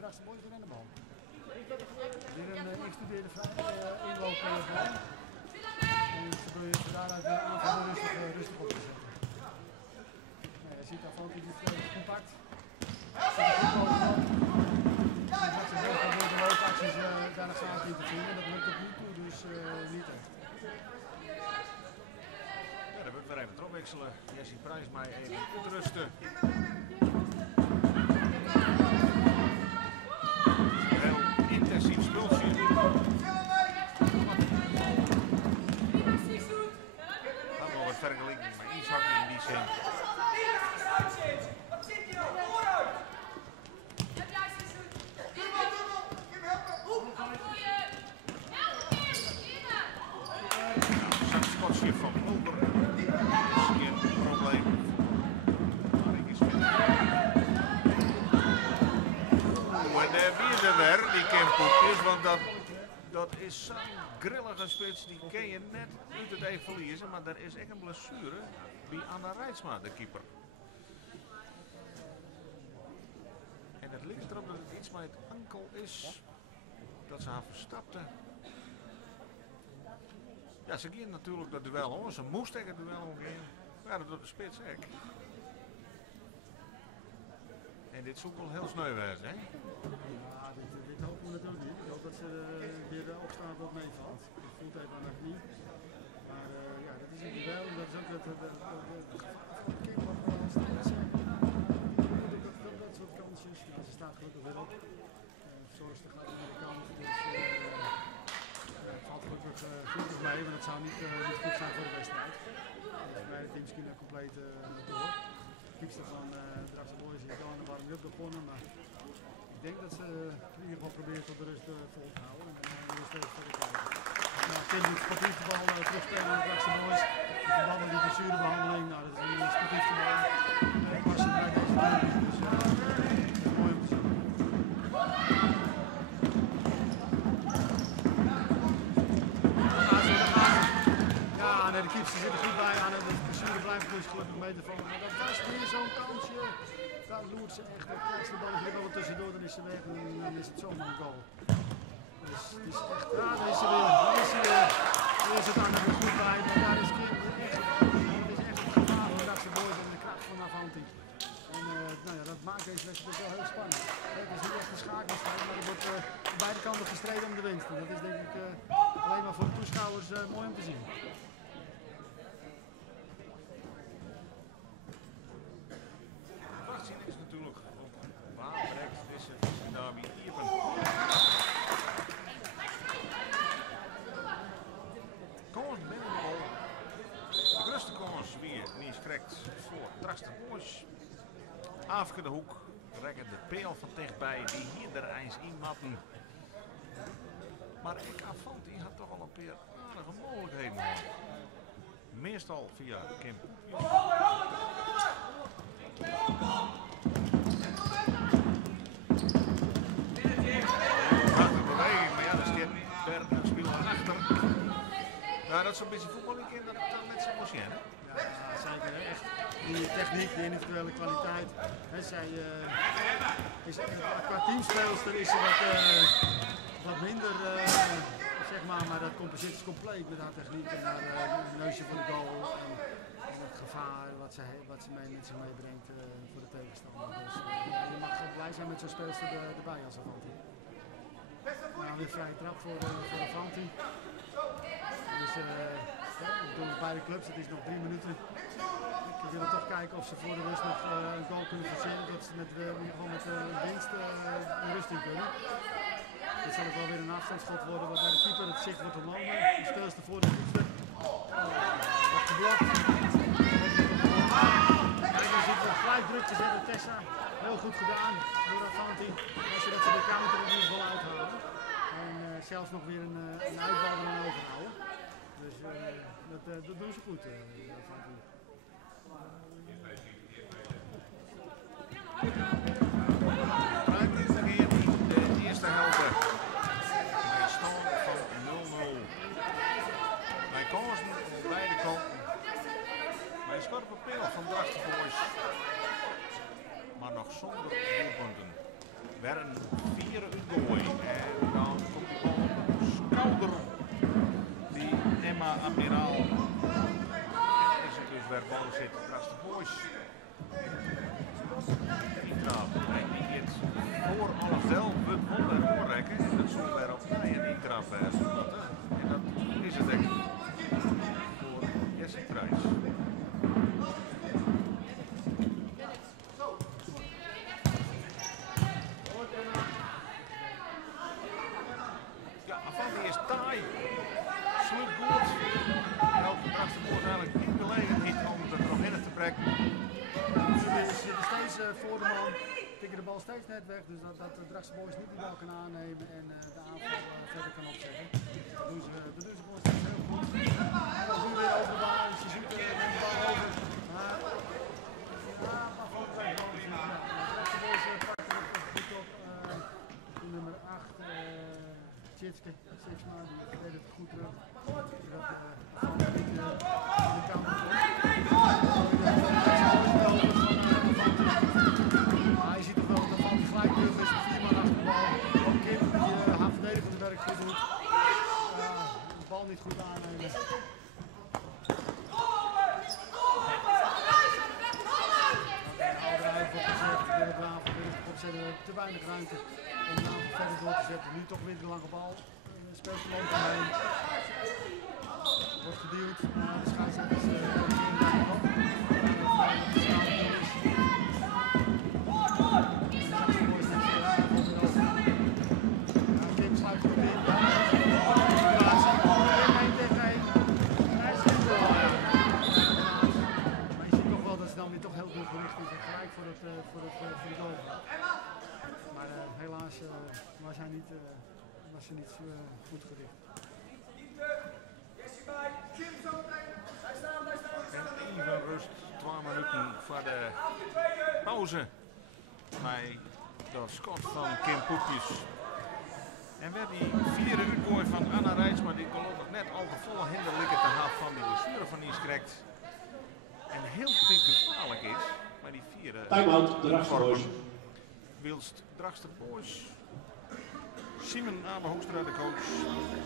Drachtster Boys weer aan de bal. Weer een ingestudeerde vraag inloop van de bal. En ze proberen daaruit de aanval rustig op te zetten. Je ziet Avanti die compact. Hij gaat zich heel veel door de loopacties daar de gaten in te vinden. Dat lukt tot nu toe dus niet echt. Ja, dan moet ik weer even terugwisselen. Jesse Prijs mij even uitrusten. Intensief spulsje. Zo'n schotje van Mulder is geen probleem. En wie is er weer, die Kempoetjes, want dat is zo'n grillige spits, die kun je net uit het eigen verliezen, maar er is echt een blessure bij Anna Rijtsma, de keeper. En het lijkt erop dat het iets met het enkel is, dat ze haar verstapte. Ja, ze ging natuurlijk dat duel om, ze moest echt het duel omgaan, maar dat doet de spits echt. En dit zoekt wel heel sneu wezen, hè? Ja, dit hopen we natuurlijk niet. Ik hoop dat ze weer opstaan wat meevalt. Ik voel het even aan de knie. Maar ja, dat is een duel en dat is ook het gevaar van de keeper. Dat soort kansjes. Ja, ze staat gelukkig weer op. Zorgster gaat aan de kant. Dus het valt gelukkig mee, want het zou niet goed zijn voor de wedstrijd. Dus beide teams kunnen compleet door. De kiepster van Drachtse Boys is al aan de warming-up begonnen, maar ik denk dat ze in ieder geval proberen tot de rust vol te houden en de rust even verder kijken. Kim doet sportief de bal terugspelen aan de Drachtse Boys. De verband met die blessurebehandeling, nou dat is een sportief de bal. Passen bij deze teams, dus dat is mooi om te zien. Ja, nee, de kiepster zit er goed bij aan. De blessure blijft dus gelukkig meter van. Maar dat was weer zo'n kansje. Daar loert ze echt. Dan krijgt ze de bal er tussendoor, dan is ze weg en dan is het zomaar een goal. Dus het is echt, ja, daar is ze weer. Daar is ze weer. Daar is het aan er goed bij. Maar daar is Kim echt. Het is echt het gevaar van Drachtse Boys en de kracht van Avanti. En nou ja, dat maakt deze wedstrijd wel heel spannend. Het is niet echt een schaakwedstrijd, maar er wordt aan beide kanten gestreden om de winst. En dat is denk ik alleen maar voor de toeschouwers mooi om te zien. Wachtzien is natuurlijk op baanrecht tussen Derby Iepen. Koos binnenbal. De grootste kans weer niet correct voor Drachtse Boys. Afke de hoek, rekken de peel van dichtbij die hier er eens in matten. Maar ik Avanti had toch al een paar aardige mogelijkheden gehad. Meestal via Kim. Prachtige beweging, maar ja, er staat Bert een speler achter. Nou, dat is zo'n beetje voetbal in dat ik dan net zo was zien. Ja, zeker. Hè? Echt die techniek, die individuele kwaliteit. Hè, zij, qua teamspeelster is ze wat minder, zeg maar dat compenseert ze compleet met haar techniek en haar neusje voor de goal. En het gevaar wat ze met zich meebrengt voor de tegenstander. Dus je mag blij zijn met zo'n speelster erbij als Avanti. Nou, weer vrije trap voor Avanti. Dus we doen het beide clubs, het is nog 3 minuten. Ik wil toch kijken of ze voor de rust nog een goal kunnen forceren, dat ze met winst de rust in kunnen. Dit zal ook wel weer een afstandsschot worden waarbij de keeper het zicht wordt omhoog. De speelster voor de keeper. Wordt geblokt. Kijk, er zit gelijk druk te zetten, Tessa. Heel goed gedaan door Avanti. Als je dat ze de counter in ieder geval uithalen. En zelfs nog weer een uitbal eraan overhouden. Dus dat doen ze goed, Avanti. De eerste helft. Bij stand van 0-0. Bij kansen op beide kanten. Bij scherpe peel van Drachtse Boys. Maar nog zonder doelpunten. Weer een 4 gooi. En dan komt de bal op schouder. Die Emma Admiraal. En is het dus weer bal zit Drachtse Boys. Intrap. Hij het voor alles zelf het wonder doorrekken. En dat zal weer op een intrap zijn. En dat is het echt. Voor Jesse Prijs. Ja, Avanti is taai. Sluit goed. Elke Drachtse Boys eigenlijk niet gelegenheid om het er nog in te trekken. Ze zitten steeds voor de man, tikken de bal steeds net weg, dus dat de Drachtse Boys niet die bal kan aannemen en de aanval verder kan opzetten. Dat doen ze voor steeds heel goed. niet goed aannemen. Alderij wordt gezet, de Braven opzetten, te weinig ruimte om de aanval verder door te zetten. Nu toch weer de lange bal. Speelt de land omheen. Wordt geduwd, maar de scheidsrechters Kim sluit er in. Maar je ziet toch wel dat ze dan weer toch heel doelgericht is en gelijk voor de goal. Maar helaas was hij niet goed gericht. En even rust, 2 minuten voor de pauze. Bij dat schot van Kim Poepjes. En werd die vierde uitgooi van Anna Rijtsma, die gelukkig net al te volle hinderlijke te hebben van die blessure van die krijgt. En heel gevaarlijk is, maar die vierde. Time-out, Draagster Boys. Wilst Draagster Boys. Simon Abe Hoekstra, de coach,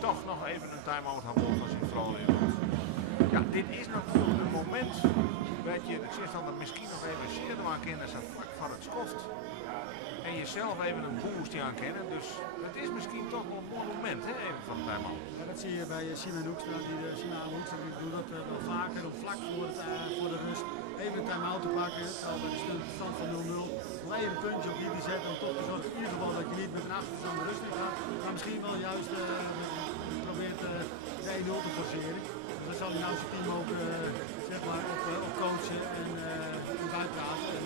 toch nog even een time-out hebben van zijn vrouw. Ja, dit is natuurlijk een moment dat je de tegenstander misschien nog even zeer aan kennen zijn vlak van het schoft. En jezelf even een boost aan kennen. Dus het is misschien toch wel een mooi moment, hè, even van de time-out. Ja, dat zie je bij Simon Hoekstra, Simon Abe Hoekstra, die doet dat wel vaker om vlak voor de rust even een time-out te pakken. Al bij de stand van 0-0. Nog even een puntje op die zetten om toch te zorgen in ieder geval dat je niet met een achterstand de rust in gaat. Maar misschien wel juist probeert de 1-0 te forceren. Dus dat zal hij nou zijn team ook zeg maar op coachen en uitpraten. En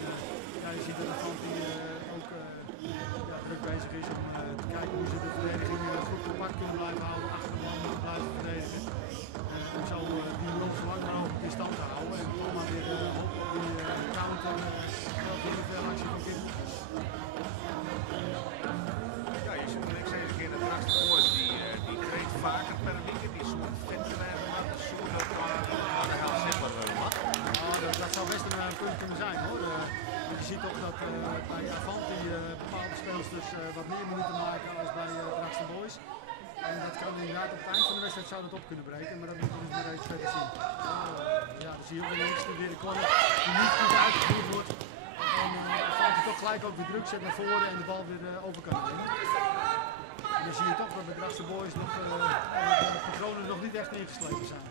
ja, je ziet dat de Fant die ook druk bezig is om te kijken hoe ze de verdediging goed compact kunnen blijven houden, achter de man blijven verdedigen. En zo die 0 zo lang mogelijk in stand te houden en toch maar weer op die counter in de actie van Kim. Ja, je ziet niks eens in de Draagster Boys, die treedt vaker per week, die soort vetterwijze, maar dat soort aan de heel simpel dat zou best een punt kunnen zijn hoor. Je ziet ook dat bij Avanti bepaalde speelsters wat meer minuten maken als bij Draagster Boys. En dat kan inderdaad op het eind van de wedstrijd zou dat op kunnen breken, maar dat moeten we dus maar even verder zien. Ja, dan zie je ook weer een gestudeerde corner die niet goed uitgevoerd wordt. En Avanti toch gelijk ook weer druk zet naar voren en de bal weer over kan nemen. En dan zie je toch dat bij Draagster Boys nog de patronen nog niet echt ingeslepen zijn.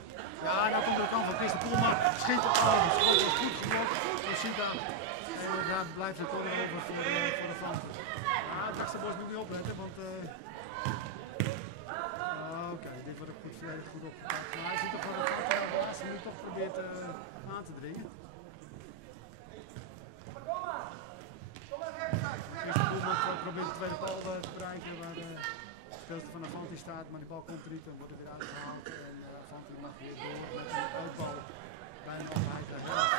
Ja, nou komt de kant van Christen Poelman, schiet op de schot was goed geblokt door Sita. En daar blijft het corner over voor de Fanten. Ja, Draagster Boys moet niet opletten, want oké, dit wordt ook goed verdedigd, goed opgepakt. Maar hij ziet toch wel dat hij de laatste minuut toch probeert aan te dringen. Christen Poelman probeert de tweede bal te bereiken waar de speelster van Avanti staat, maar die bal komt er niet en wordt er weer uitgehaald. En Avanti mag weer door met een uitbal bijna op de helft.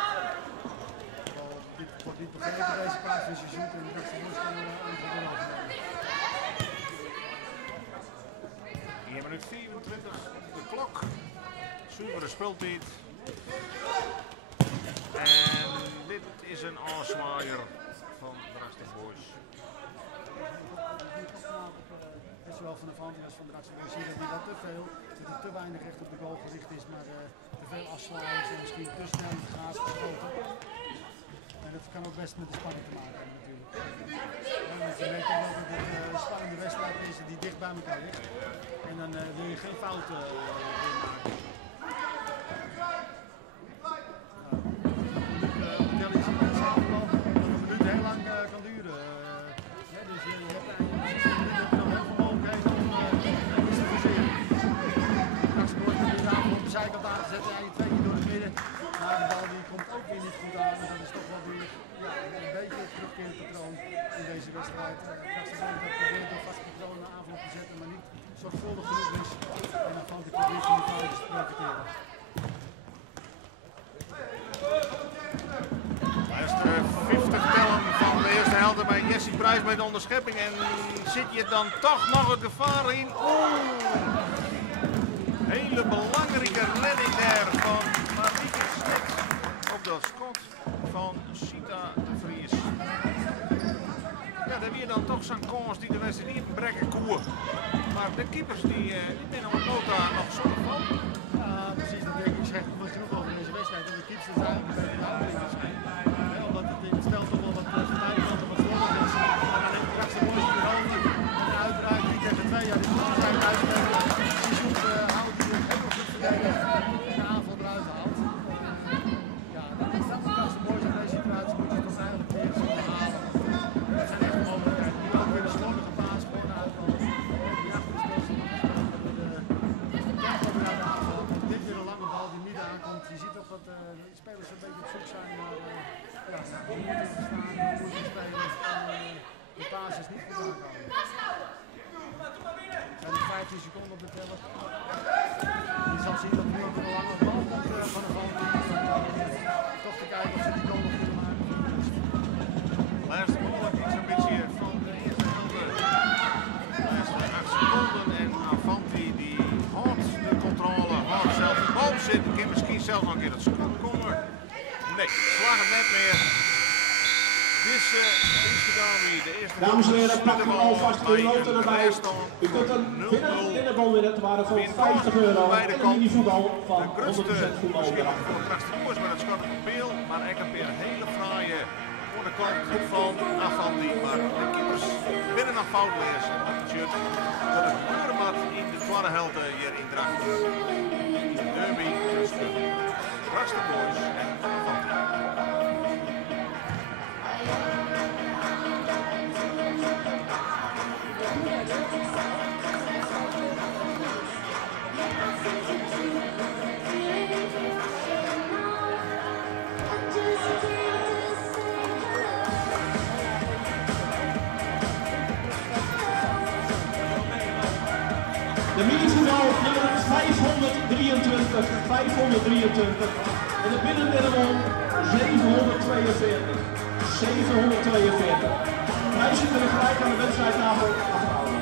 Dit wordt niet begrepen deze paas van seizoen en de Draagster Boys kan aan het overnemen. 1 minuut 24 op de klok. Super speeltijd. En dit is een aanzwaaier van Draagster Boys. Zowel van de Avanti als van de Draagster Boys zie je dat hij wat te veel, dat hij te weinig recht op de goal gericht is, maar te veel afslagen en misschien te snel in de gaas geschoten. En dat kan ook best met de spanning te maken hebben natuurlijk. Want je weet ook dat het een spannende wedstrijd is die dicht bij elkaar ligt. En dan wil je geen fouten maken. Dat een minuut heel lang kan duren. Dus je hebt eigenlijk nog heel veel mogelijkheden om iets te forceren. Straks wordt je de avond op de zijkant aangezetten en je 2 keer door het midden. Maar de bal die komt ook weer niet goed aan. En dat is toch wel weer een beetje het terugkerend patroon in deze wedstrijd. Draagster Boys probeert een vast patroon naar aanval te zetten, maar niet zorgvuldig genoeg is. En dan valt hij probeert van die foutjes te profiteren. Eerste 50 tellen van de eerste helft bij Jessie Prijs bij de onderschepping. En zit je dan toch nog het gevaar in? Hele belangrijke redding daar van Marieke Snet op dat schot van Sita de Vries. Ja, dat weer dan toch zo'n kans die de wedstrijd niet brekken koer. Maar de keepers die binnen op nota nog zo van. spelers een beetje op zoek zijn naar hoe moeten we staan, hoe moeten we spelen en de basis niet gedaan komen. Er zijn nog 15 seconden op de teller. Je zal zien dat nu ook een lange bal komt van de bal. Toch te kijken of ze die goal nog kunnen maken. Laatste mogelijk iets een beetje van de eerste helft. Laatste 8 seconden en Avanti die houdt de controle, houdt zelf de bal zit. Kan misschien zelfs nog een keer het scoren komen. Nee, slagen het net meer. Dit is gedaan wie de eerste. Dames en heren, pak hem alvast de loten erbij. U kunt een binnenbal winnen, het waren voor €50 en een minivoetbal van 100% voetbal. Voor Krasnodar met het schot op de peel, maar eigenlijk weer een hele fraaie voor de kant van Avanti. Maar de keepers binnen nog fout lezen op het shirt. Dat het gebeuren wat in de tweede helft hier in Drachten. Derby tussen Krasnodar en Avanti. De minivoetbal nummer 523 en de binnendermol 742. 742. Wij zitten er gelijk aan de wedstrijdtafel afgehouden.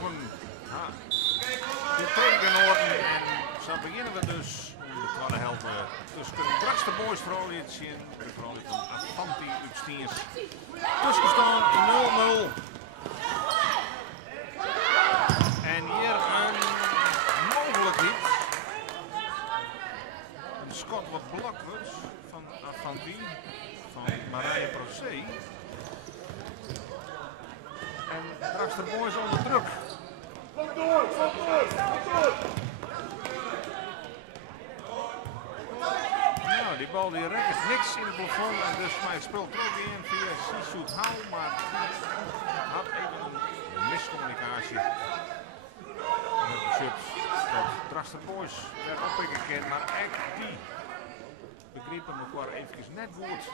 boven de tegenorden. En zo beginnen we dus de tweede helft tussen de Drachtster Boys Vrolijtje en de Vrolijk van Avanti uit Stiers. Tussenstand 0-0. En hier een mogelijkheid. Een schot wat blokt wordt van Avanti, van Marije Procé. En Drachtster Boys onder druk. Nou, die bal die rekt niks in het plafond en dus mij speelt terug in via Sissoet Hou, maar had even een miscommunicatie. Dat Drachtster Boys werd oppikken kent, maar echt die begrepen elkaar eventjes net goed.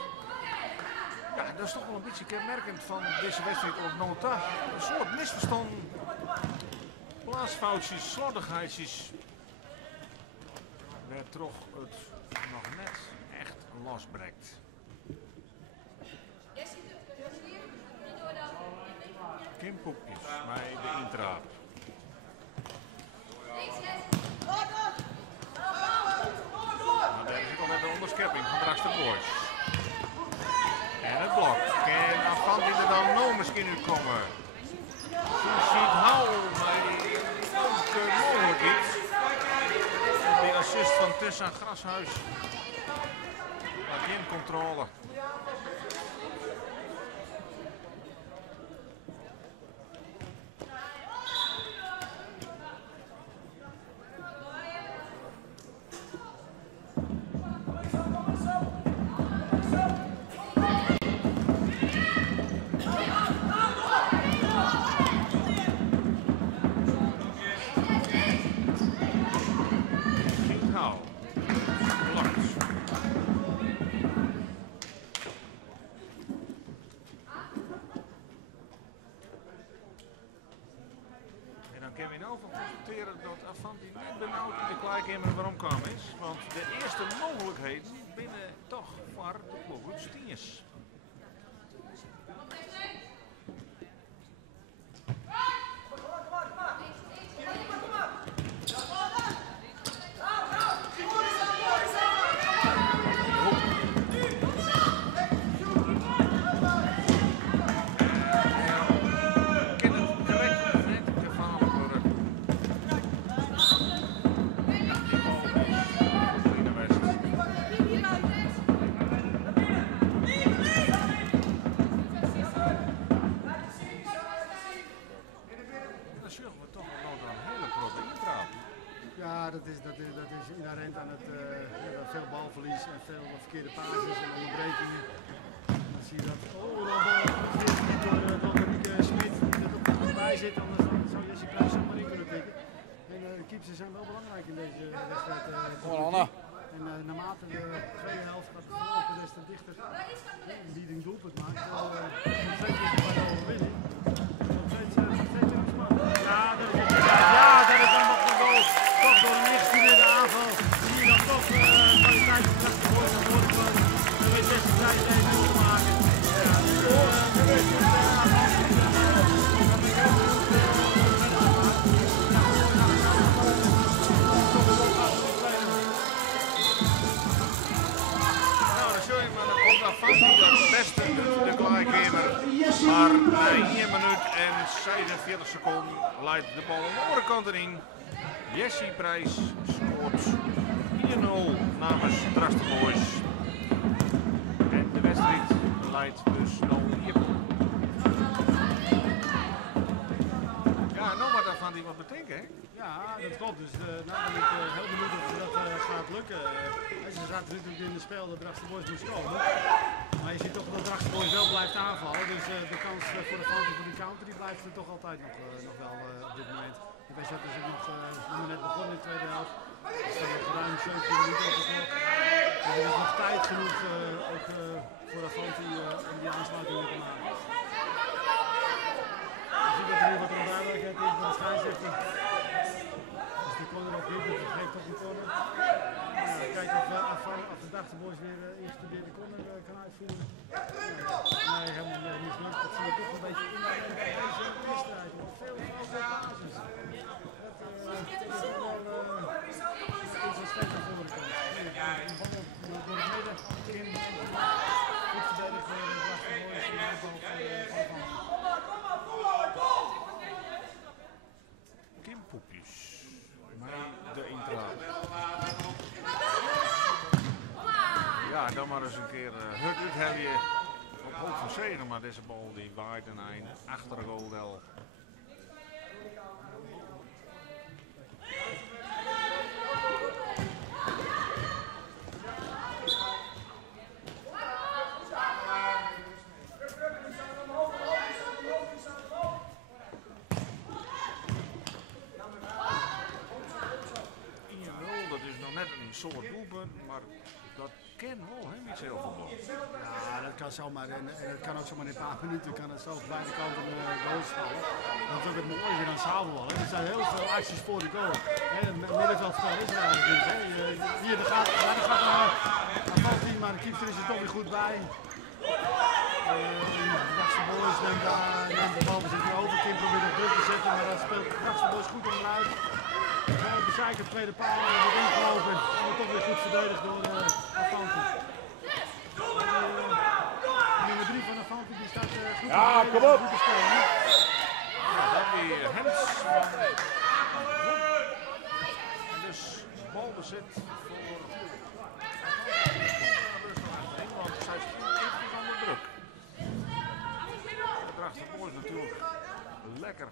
Ja, dat is toch wel een beetje kenmerkend van deze wedstrijd op Nota. Een soort misverstand, plaatsfoutjes, slordigheidjes. Werd toch het nog net echt losbreekt. Kim Poepjes bij de intrap. Nou, daar zit al net de onderschepping van Drachtster Boys. En het blok. En Avanti er dan nou misschien uit komen. Ziet Hou, maar die komt mogelijk iets. Die assist van Tessa Grashuis. Maar geen controle. Avanti net benauwd in de klaarkamer waarom kwam is. Want de eerste mogelijkheid binnen toch voor de ploeg uit Stiers. Dat is inherent aan het veel balverlies en veel verkeerde passes en onderbrekingen. Dan zie je dat. Oh, dan door Marieke Smit dat er nog bij zit, anders zou Jessie Pruis zomaar in kunnen pikken. En de keepers zijn wel belangrijk in deze wedstrijd. En naarmate de tweede helft gaat lopen, des te dichter die een doelpunt maakt. Steeds is bij de overwinning. Ja, dat is dan nog een goal. Toch door een extra aanval. Zie je dan toch kwaliteit van Drachtster Boys naar voren komen. Dan weet Jessie Pruis even te maken. Het beste de klaarkamer, maar na 1 minuut en 47 seconden leidt de bal aan de andere kant erin. Jessie Prijs scoort 4-0 namens Drachtster Boys. En de wedstrijd leidt dus nog hier. Ja, nou maar daarvan die wat betekent, hè? Ja, dat klopt. Dus nou ben ik heel benieuwd of dat gaat lukken. Ze zaten natuurlijk in het spel dat Drachtster Boys moest komen. Maar je ziet toch dat Drachtster Boys wel blijft aanvallen. Dus de kans voor de fouten voor die counter die blijft er toch altijd nog wel op dit moment. De wedstrijd is nog net begonnen in de tweede helft. Er staan nog ruim 17 minuten op de klok. Dus er is nog tijd genoeg ook voor Avanti om die aansluiting te maken. Je ziet dat er nu wat onduidelijkheid is bij de scheidsrechter. Dus die corner op dit, dat geeft toch een corner. Kijken of de Drachtster Boys weer ingestudeerde corner kan uitvoeren. Nee, helemaal niet leuk. Dat zie je toch een beetje in deze wedstrijd. Veel dan maar eens een keer het heb je op hoog van zegen, maar deze bal die waait en een achter goal wel. Een soort doelpunt, maar dat kan wel, hè, niet zo voetbal. Ja, dat kan zomaar. En het kan ook zomaar in een paar minuten kan het zo op beide kanten goals vallen. Dat is ook het mooie aan zaalvoetbal. Er zijn heel veel acties voor de goal. Het middenveldspel is er eigenlijk niet. Hier, daar gaat een balteam, maar de keeper is er toch weer goed bij. Braxton Boys neemt de bal, we zitten over. Kim probeert nog druk te zetten, maar dat speelt Braxton Boys goed onderuit. De zijkant de tweede paal wordt ingelopen en wordt toch weer goed verdedigd door Afanti. Nummer 3 van Afanti die staat goed kom op! Goed te spelen. Ja, dan weer Hens van en dus balbezit voor Engeland. Zij is even aan de druk. De Drachtster Boys natuurlijk lekker.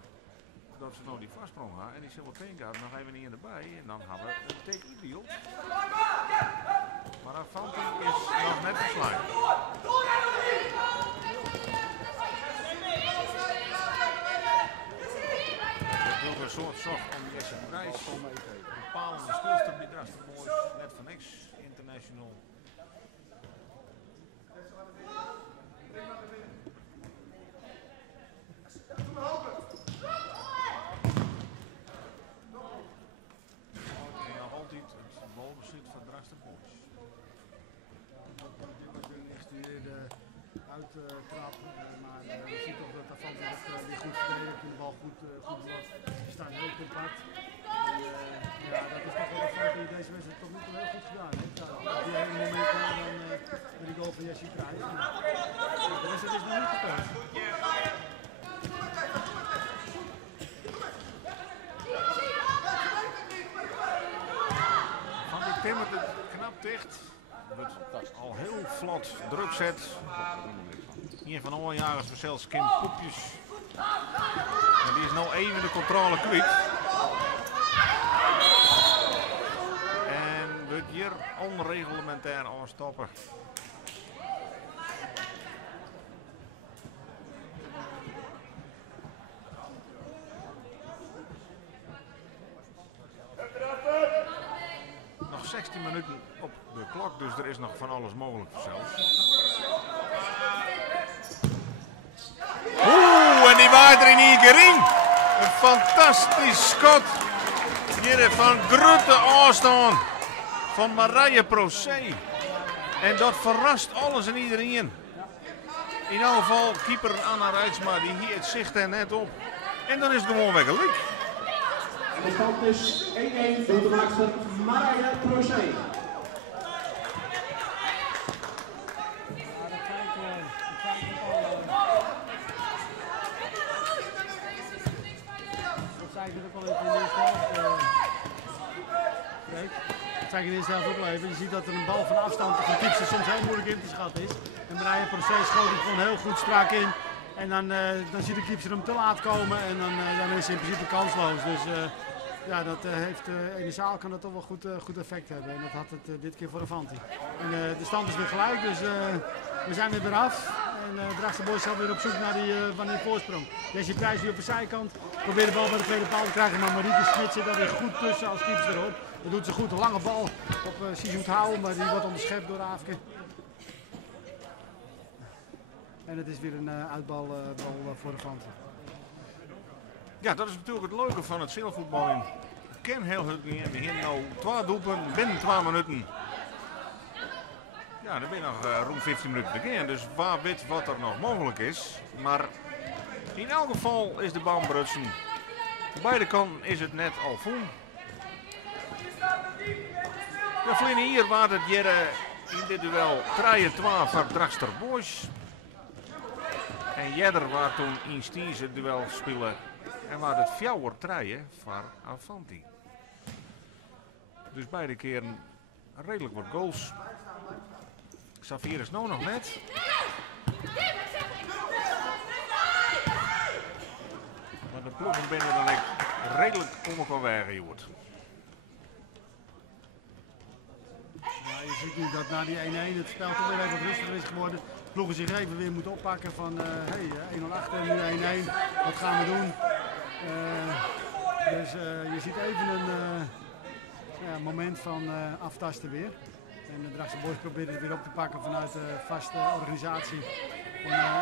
Dat ze nou die vastsprong gaan en die zullen meteen gaan, dan gaan we niet in erbij en dan gaan we een take-deal. Maar Afanti is nog net te sluiten. Dat doet een soort soft om Jesse Prijs. Bepalende speelster die Drachtster Boys, net van niks, international. Balbezit van Drachtster Boys. Echt weer uittrap, maar je ziet toch dat Afanti weer goed verdedigt en de bal goed wordt. Ze staan heel compact. Ja, dat is toch wat Afanti deze wedstrijd tot nu toe heel goed gedaan heeft. Op die hele moment dan die goal van Jesse Prijs. De wedstrijd is nog niet gespeeld. Timmert het knap dicht. Het al heel vlot druk zet. Een van alle jagers voor zelfs Kim Poepjes. En die is nou even de controle kwijt. En wordt hier onreglementair aanstoppen. Nog 16 minuten op de klok, dus er is nog van alles mogelijk zelfs. Oeh, en die waait er in één keer in. Een fantastisch schot. Hier van grote afstand van Marije Procé. En dat verrast alles en iedereen. In elk geval keeper Anna Rijtsma, die hier het zicht er net op. En dan is het gewoon weer gelijk. De stand is 1-1 door de maakster Marije Procé. Dat zei ik in de eerste helft ook wel even. Je ziet dat er een bal van afstand van Kiepse soms heel moeilijk in te schatten is. En Marije Procé schoot het gewoon heel goed strak in. En dan ziet de keeper hem te laat komen en dan is hij in principe kansloos. Dus ja, dat heeft in de zaal kan dat toch wel goed effect hebben. En dat had het dit keer voor Afanti. En de stand is weer gelijk, dus we zijn weer af. En Drachtster Boys zal weer op zoek naar die voorsprong. Jesse Prijs weer op de zijkant. Probeert de bal bij de tweede paal te krijgen, maar Marieke Smit zit daar weer goed tussen als keeper erop. Dat doet ze goed, een lange bal op Sizoet Houw, maar die wordt onderschept door Afke. En het is weer een uitbal voor Afanti. Ja, dat is natuurlijk het leuke van het zaalvoetbal in. Ik ken heel goed niet. We hebben nu 2 doelpunten binnen 2 minuten. Ja, dan ben je nog rond 15 minuten te gaan. Dus waar weet wat er nog mogelijk is. Maar in elk geval is de bal brutsen. Beide kanten is het net al vol. We vliegen hier waar het jaren in dit duel 3-2 voor Drachtster Boys. En Jedder waar toen in Stiers het duel spelen. En waar het 4-3 voor Afanti. Dus beide keren redelijk wat goals. Xavier is nou nog net. Maar de ploegen binnen dan ik redelijk om elkaar weggejoerd. Ja, je ziet nu dat na die 1-1 het spel toch weer even wat rustiger is geworden. De ploegen zich even weer moeten oppakken van hey, 1-0 achter, nu 1-1. Wat gaan we doen? Dus je ziet even een moment van aftasten weer. En de Drachtse Boys probeert het weer op te pakken vanuit de vaste organisatie.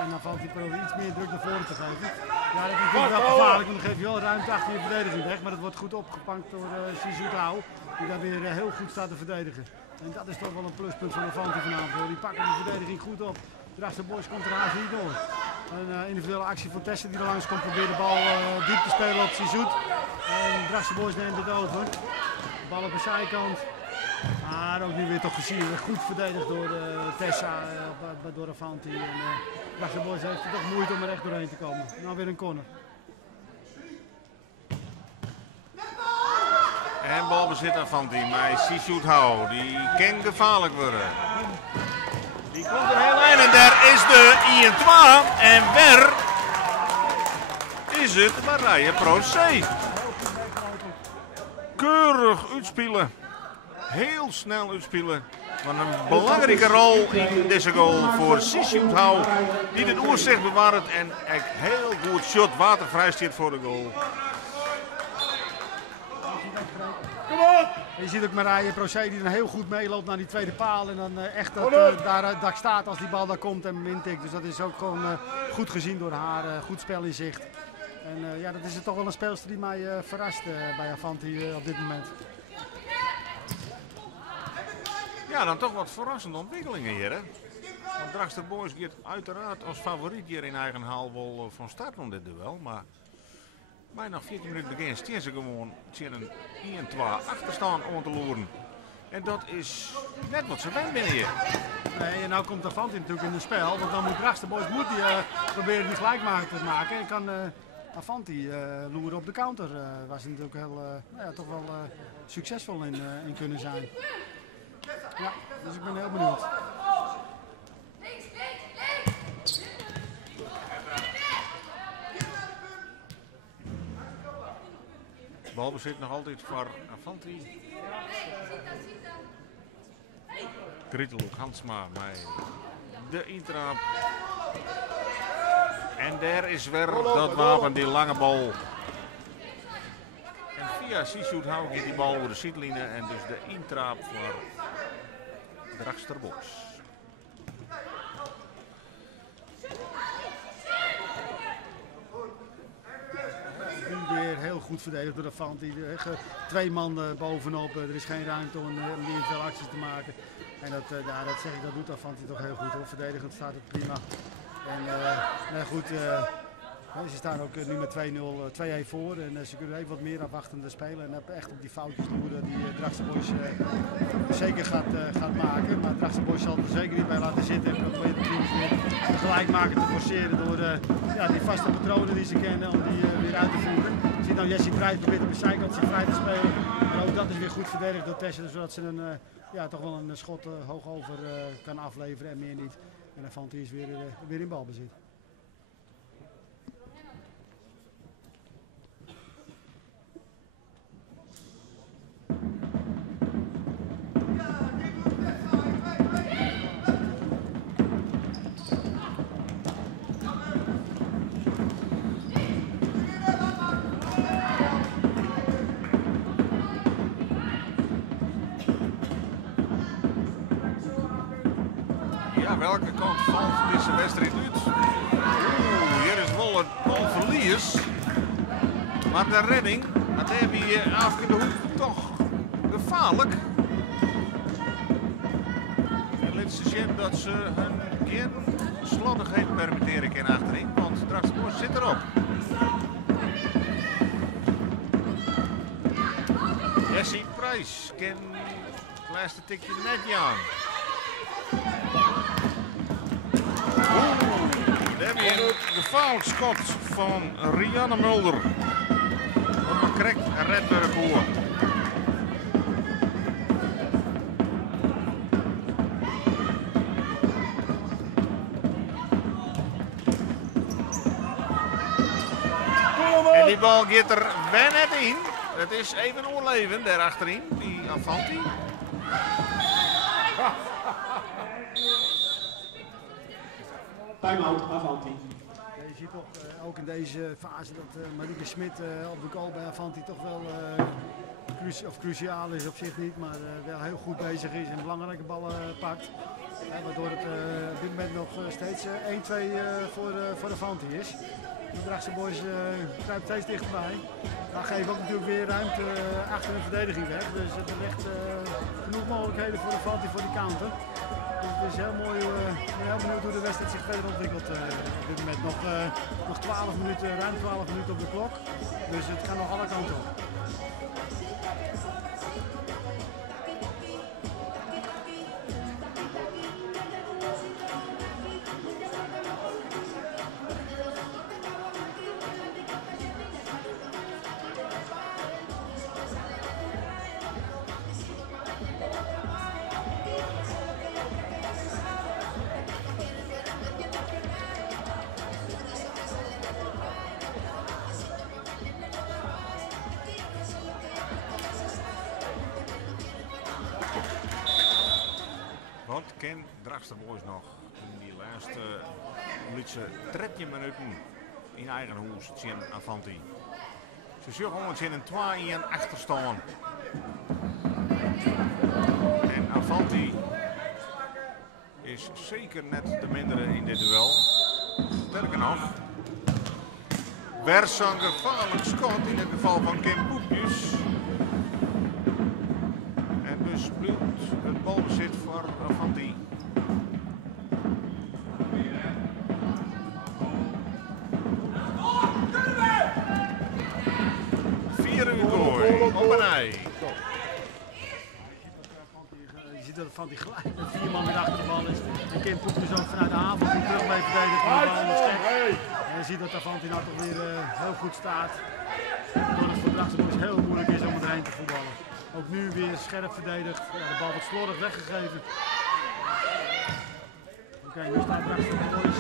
En dan valt hij proberen iets meer druk naar voren te geven. Ja, dat is natuurlijk wel gevaarlijk, want dan geef je wel ruimte achter je verdediging weg. Maar dat wordt goed opgepakt door Sizoutau, die daar weer heel goed staat te verdedigen. En dat is toch wel een pluspunt van Avanti vanavond. Die pakken de verdediging goed op. De Drachtse Boys komt er haast niet door. Een individuele actie van Tessen die er langs komt, probeert de bal diep te spelen op Sizout. En de Drachtse Boys neemt het over. De bal op de zijkant. Maar ook nu weer toch gezien, goed verdedigd door Tessa, door Avanti. En de Drachtse Boys heeft toch moeite om er echt doorheen te komen. Nou weer een corner. En balbezit Avanti, maar Sizoutau, die kan gevaarlijk worden. Die komt er heel eind en daar is de 1-2 en waar is het Marije Pro C. Keurig uitspelen, heel snel uitspelen. Maar een belangrijke rol in deze goal voor Sizoutau, die het oorzicht bewaart en echt heel goed shot watervrij staat voor de goal. Je ziet ook Marije Procé die dan heel goed meeloopt naar die tweede paal en dan echt daar staat als die bal daar komt en mintikt. Dus dat is ook gewoon goed gezien door haar, goed spel in zicht. En ja, dat is toch wel een speelster die mij verrast bij Avanti op dit moment. Ja, dan toch wat verrassende ontwikkelingen hier, hè. Want Drachtse Boys gaat uiteraard als favoriet hier in eigen haalwol van start om dit duel, maar bijna 14 minuten begin staan ze gewoon een 1-2 achterstaan om te loeren. En dat is net wat ze binnen hier. Nee, en nou komt Avanti natuurlijk in het spel, want dan moet Drachtse Boys proberen die gelijkmaker te maken. En kan Avanti loeren op de counter, waar ze natuurlijk heel, toch wel succesvol in kunnen zijn. Ja, dus ik ben heel benieuwd. Balbezit nog altijd voor Avanti. Grietelhoek Hansma bij de intrap. En daar is weer dat wapen, die lange bal. En via Sizoutau gaat die bal over de sidlijnen en dus de intrap voor Drachtse Boys. Weer heel goed verdedigd door Avanti. 2 man bovenop, er is geen ruimte om meer veel acties te maken. En dat zeg ik, dat doet Avanti toch heel goed hoor. Verdedigend staat het prima. En goed, ze staan ook nu met 2-1 voor en ze kunnen even wat meer afwachtende spelen en echt op die foutjes loeren die Drachtse Boys zeker gaat maken. Maar Drachtse Boys zal er zeker niet bij laten zitten en probeert de teams weer gelijk maken te forceren door die vaste patronen die ze kennen om die weer uit te voeren. Je ziet nou Jessie Prijs probeert op de zijkant zich vrij te spelen. Maar ook dat is weer goed verdedigd door Tessen, zodat ze toch wel een schot hoog over kan afleveren en meer niet. En Avanti is weer in balbezit. Welke kant valt deze wedstrijd uit? Hier is wel het balverlies. Maar de redding, dat heb je af in de hoek toch gevaarlijk. En laat ze zien dat ze hun geen slordigheid permitteren kunnen achterin, want Drachtse Boys zit erop. Jessie Prijs kan het laatste tikje net aan. We hebben hier de foutschot van Rianne Mulder. Op een correct redwerk hoor. bal gaat er wel net in. Het is even oorleven daar achterin, die Avanti. Time-out, Avanti. Je ziet toch ook in deze fase dat Marieke Smit op de goal bij Avanti toch wel cruciaal is op zich niet, maar wel heel goed bezig is en belangrijke ballen pakt. Waardoor het op dit moment nog steeds 1-2 voor Avanti is. De Drachtse Boys kruipt steeds dichterbij. Maar geven ook natuurlijk weer ruimte achter de verdediging weg. Dus het legt genoeg mogelijkheden voor Avanti voor die counter. Dus het is heel mooi, heel benieuwd hoe de wedstrijd zich verder ontwikkelt op dit moment. Nog 12 minuten, ruim 12 minuten op de klok. Dus het kan nog alle kanten op. Wat kan Drachtse Boys nog in die laatste 13 minuten in eigen huis zien Avanti? Ze zullen ons in een 2-1 achterstaan. En Avanti is zeker net de mindere in dit duel. Sterker nog, weer zo'n gevaarlijk schot in het geval van Kim Poepjes. En dus blijft het balbezit voor Avanti. Op een ei. Je ziet dat Avanti gelijk met 4 man weer achter de bal is. En Kim Poepjes ook vanuit de aanval die terug mee verdedigt. En je ziet dat Avanti nou toch weer heel goed staat. Doordat het voor Drachtse Boys heel moeilijk is om erheen te voetballen. Ook nu weer scherp verdedigd. Ja, de bal wordt slordig weggegeven. Oké, nu staat Drachtse Boys.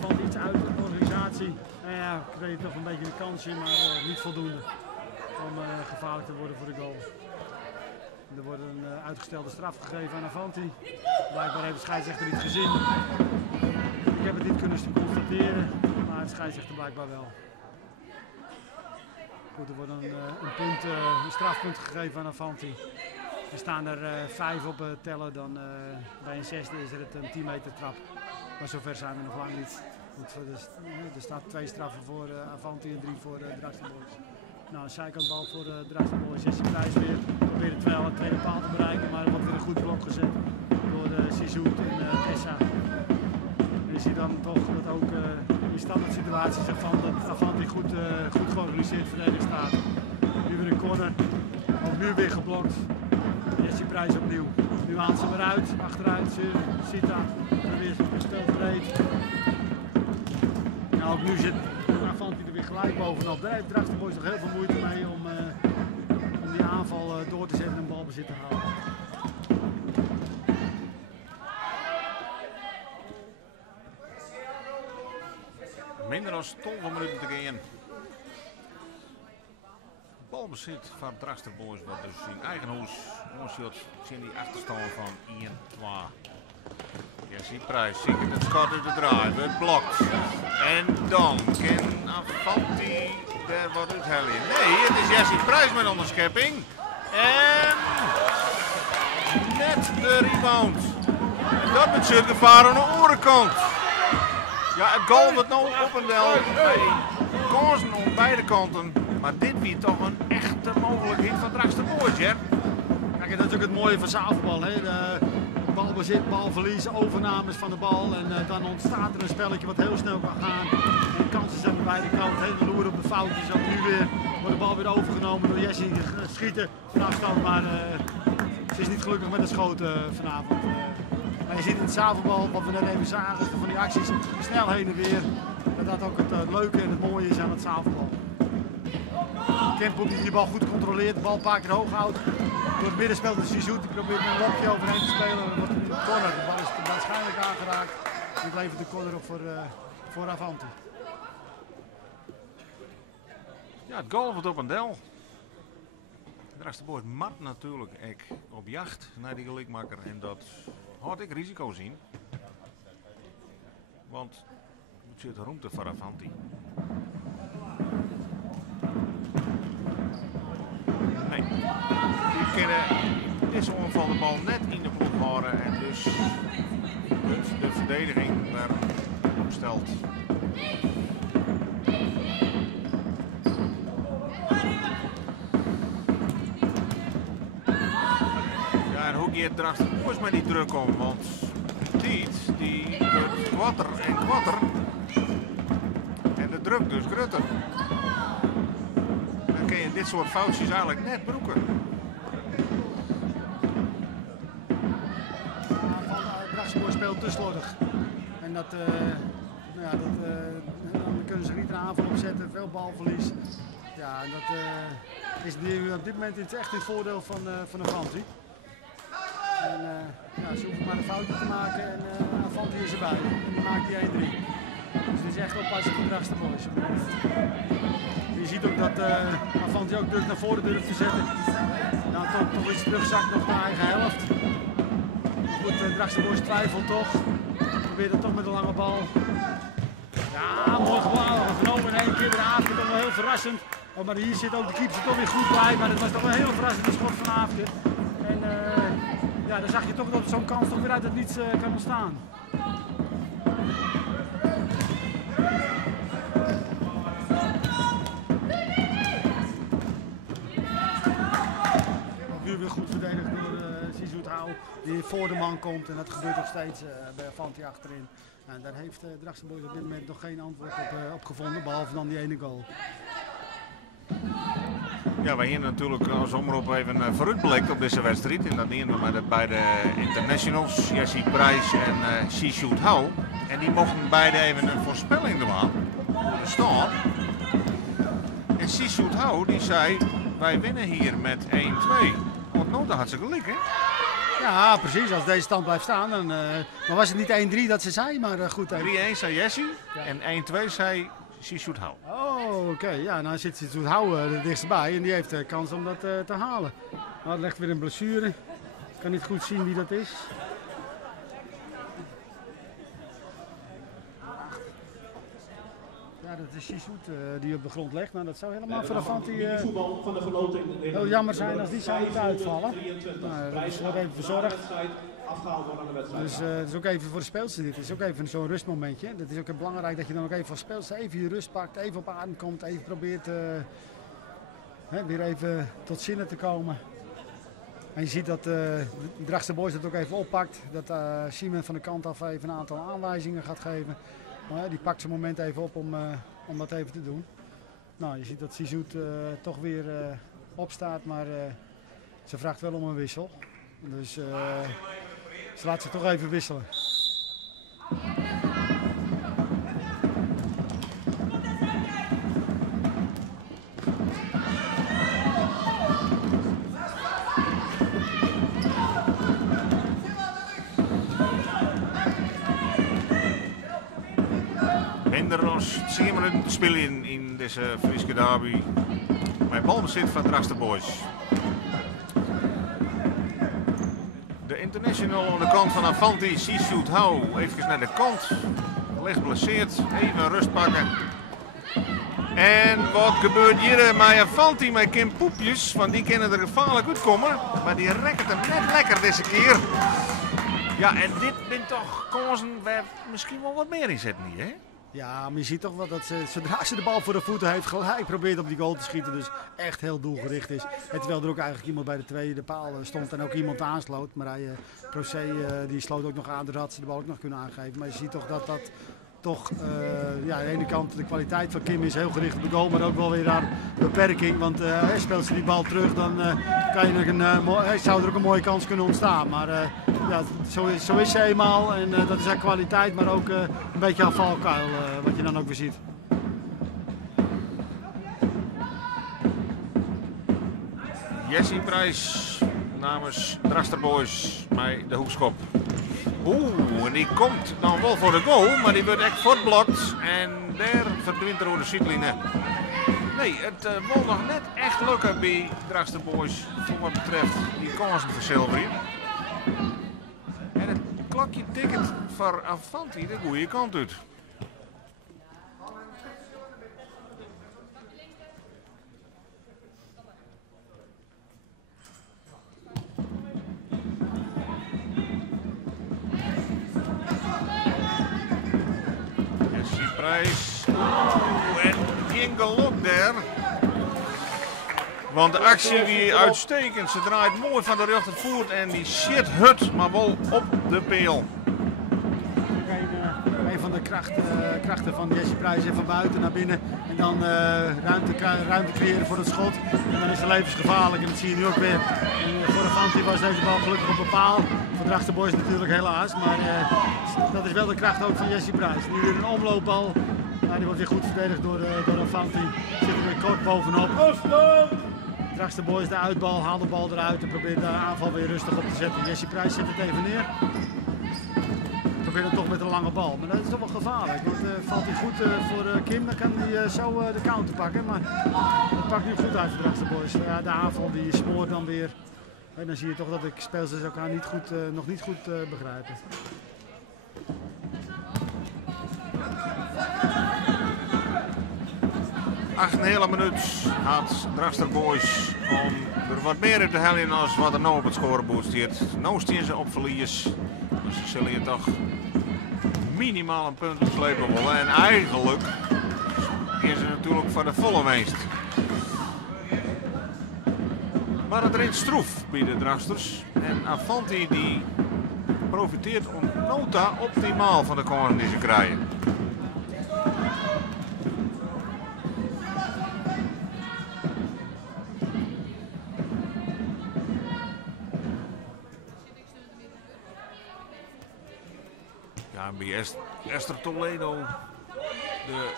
Valt iets uit de organisatie. Nou ja, kreeg toch een beetje een kansje, maar niet voldoende om gevaarlijk te worden voor de goal. Er wordt een uitgestelde straf gegeven aan Avanti. Blijkbaar heeft de scheidsrechter iets gezien. Ik heb het niet kunnen constateren, maar het scheidsrechter blijkbaar wel. Goed, er wordt een strafpunt gegeven aan Avanti. Er staan er 5 op tellen, dan bij een 6e is het een 10 meter trap. Maar zover zijn we nog lang niet. Goed, er staat 2 straffen voor Avanti en 3 voor Drachtse Boys. Nou, een zijkantbal voor Drachtse Boys. Jesse Prijs weer. Probeert het wel het tweede paal te bereiken, maar er wordt weer een goed blok gezet door Sizoet en Tessa. En je ziet dan toch dat ook in standaard situaties ervan dat Avanti goed georganiseerd verdedigd staat. Nu weer een corner. Ook nu weer geblokt. Jesse Prijs opnieuw. Nu haalt ze eruit, achteruit. Sita weer speelt breed. Nou, ook nu zit Avanti er weer gelijk bovenop. Daar heeft Drachtse Boys nog heel veel moeite mee om die aanval door te zetten en balbezit te houden. Minder dan 12 minuten te gaan. Balbezit van Drachtse Boys, wat dus in eigen huis onziet zien die achterstand van 1-2. Jesse Prijs ziet het schot uit de draai, het blokt. En dan kan Avanti daar wat uithellen. Nee, het is Jesse Prijs met onderschepping. En net de rebound. En dat met zijn gevaar aan de orenkant. Ja, het goal wordt nou op en wel bij kansen op beide kanten. Maar dit weer toch een echte mogelijkheid van Drachtse Boys, hè? Kijk, dat is natuurlijk het mooie van zaalvoetbal, hè? Balbezit, balverlies, overnames van de bal en dan ontstaat er een spelletje wat heel snel kan gaan. En kansen zijn aan beide kanten, hele loer op de foutjes. Ook nu weer wordt de bal weer overgenomen door Jesse schieten vanaf kant, maar ze is niet gelukkig met de schoten vanavond. Maar je ziet in het zaalvoetbal, wat we net even zagen, van die acties snel heen en weer. Dat ook het leuke en het mooie is aan het zaalvoetbal. Kempoep die bal goed controleert, de bal een paar keer hoog houdt. Door het midden speelt de Sizoet, die probeert met een lokje overheen te spelen. Dan wordt het een corner. De bal is waarschijnlijk aangeraakt. Dit levert de corner op voor Avanti. Ja, het goal wordt op een del. Drachtsterboys mat natuurlijk op jacht naar die gelijkmaker. En dat had ik risico zien. Want het zit ruimte voor Avanti. Nee, die kunnen deze ongeval de bal net in de ploeg houden. En dus de verdediging daar opstelt. Hier draagt het maar niet druk om, want Tiet die wordt kwatter en kwatter en de druk dus grutter. Dan kun je dit soort foutjes eigenlijk net broeken. Drachtsterboys speelt te slordig en dan kunnen ze niet een aanval opzetten, veel balverlies. Ja, en dat is nu op dit moment echt in het voordeel van Avanti. En ze hoeven maar een foutje te maken en Avanti is erbij. En die maakt die 1-3. Dus het is echt oppassen voor Drachtsterboys. Je ziet ook dat Avanti ook druk naar voren durft te zetten. Nou, toch is terugzakt nog naar eigen helft. Goed, Drachtsterboys twijfelt toch. Probeert het toch met een lange bal. Ja, mooi genomen in één keer de Aafke, toch wel heel verrassend. Oh, maar hier zit ook de keeper toch weer goed bij. Maar het was toch wel heel verrassend, de schot van Aafke. En ja, dan zag je toch dat zo'n kans toch weer uit het niets kan ontstaan. Nu weer goed verdedigd door Sizoet Hou, die voor de man komt. En dat gebeurt nog steeds bij Avanti achterin. En daar heeft Drachtsterboys op dit moment nog geen antwoord op gevonden, behalve dan die ene goal. Ja, wij hier natuurlijk als omroep even vooruitblik op deze wedstrijd. En dat doen we met beide internationals, Jesse Prijs en Sizoet Hou. En die mochten beide even een voorspelling doen aan de stand. En Sizoet Hou die zei, wij winnen hier met 1-2. Want nou, dat had ze gelijk, hè? Ja, precies. Als deze stand blijft staan, dan maar was het niet 1-3 dat ze zei, maar goed. 3-1 zei Jesse en 1-2 zei Sizoet Hou. Oh, oké. Ja, nou zit Sizoet Hou er dichtstbij en die heeft de kans om dat te halen. Maar het legt weer een blessure. Ik kan niet goed zien wie dat is. Ja, dat is Sizoet die op de grond legt. Nou, dat zou helemaal voor Avanti heel jammer zijn als die zou moeten uitvallen. Nou, dat wordt even verzorgd. Dus het is ook even voor de speelster dit. Het is ook even zo'n rustmomentje. Het is ook belangrijk dat je dan ook even als speelster even je rust pakt, even op adem komt, even probeert weer even tot zinnen te komen. En je ziet dat Drachtsterboys dat ook even oppakt. Dat Simon van de kant af even een aantal aanwijzingen gaat geven. Die pakt zijn moment even op om dat even te doen. Nou, je ziet dat Sizoet toch weer opstaat, maar ze vraagt wel om een wissel. Dus ze laat ze toch even wisselen. Minder dan 10 minuten te spelen in deze Friese derby. Bij balbezit van Drachtsterboys. De international aan de kant van Avanti, Sizoet Hou, even naar de kant. Licht geblesseerd, even rust pakken. En wat gebeurt hier met Avanti met Kim Poepjes? Want die kunnen er gevaarlijk uitkomen. Maar die rekken hem net lekker deze keer. Ja, en dit zijn toch kansen waar misschien wel wat meer in zit niet, hè? Ja, maar je ziet toch wel dat zodra ze de bal voor de voeten heeft, gelijk probeert op die goal te schieten. Dus echt heel doelgericht is. En terwijl er ook eigenlijk iemand bij de tweede paal stond en ook iemand aansloot. Maar Procé die sloot ook nog aan, dus had ze de bal ook nog kunnen aangeven. Maar je ziet toch dat toch, aan de ene kant de kwaliteit van Kim is heel gericht op de goal, maar ook wel weer aan beperking. Want speelt ze die bal terug, dan zou er ook een mooie kans kunnen ontstaan. Maar ja, zo is ze eenmaal en dat is haar kwaliteit, maar ook een beetje haar valkuil, wat je dan ook weer ziet. Jesse Prijs namens Drachtsterboys bij de hoekschop. Oeh, en die komt dan wel voor de goal, maar die wordt echt voortblokt. En daar verdwijnt er over de zijdlijnen. Nee, het wil nog net echt lukken bij Drachtster Boys voor wat betreft die kansen voor Silverien. En het klokje tikt voor Avanti de goede kant uit. Jesse Prijs. En geen geluk daar. Want de actie die uitstekend. Ze draait mooi van de rechtervoet en die shit hut, maar wel op de peel. Een van de krachten van Jesse Prijs even van buiten naar binnen. En dan ruimte creëren voor het schot. En dan is het levensgevaarlijk. En dat zie je nu ook weer. En voor Avanti was deze bal gelukkig op een paal. Voor Drachtster Boys natuurlijk helaas. Maar dat is wel de kracht ook van Jesse Prijs. Nu weer een omloopbal. Maar die wordt weer goed verdedigd door Avanti. Zit er weer kort bovenop. Drachtster Boys de uitbal, haalt de bal eruit en probeert de aanval weer rustig op te zetten. Jesse Prijs zet het even neer. Probeert het toch met een lange bal. Maar dat is toch wel gevaarlijk. Want valt hij goed voor Kim, dan kan hij zo de counter pakken. Maar dat pakt nu goed uit voor Drachtster Boys. Ja, de aanval die smoort dan weer. En dan zie je toch dat de speelsters elkaar niet goed, nog niet goed begrijpen. Een hele minuut had Drachtster Boys om er wat meer in te hellen als wat er nou op het scorebord staat. Nu staan ze op verlies. Dus ze zullen je toch minimaal een punt slepen willen. En eigenlijk is het natuurlijk voor de volle winst. Maar het reed stroef bij de Drachtsters. En Avanti die profiteert om nota optimaal van de kansen die ze krijgen. Ja, bij Esther Toledo, de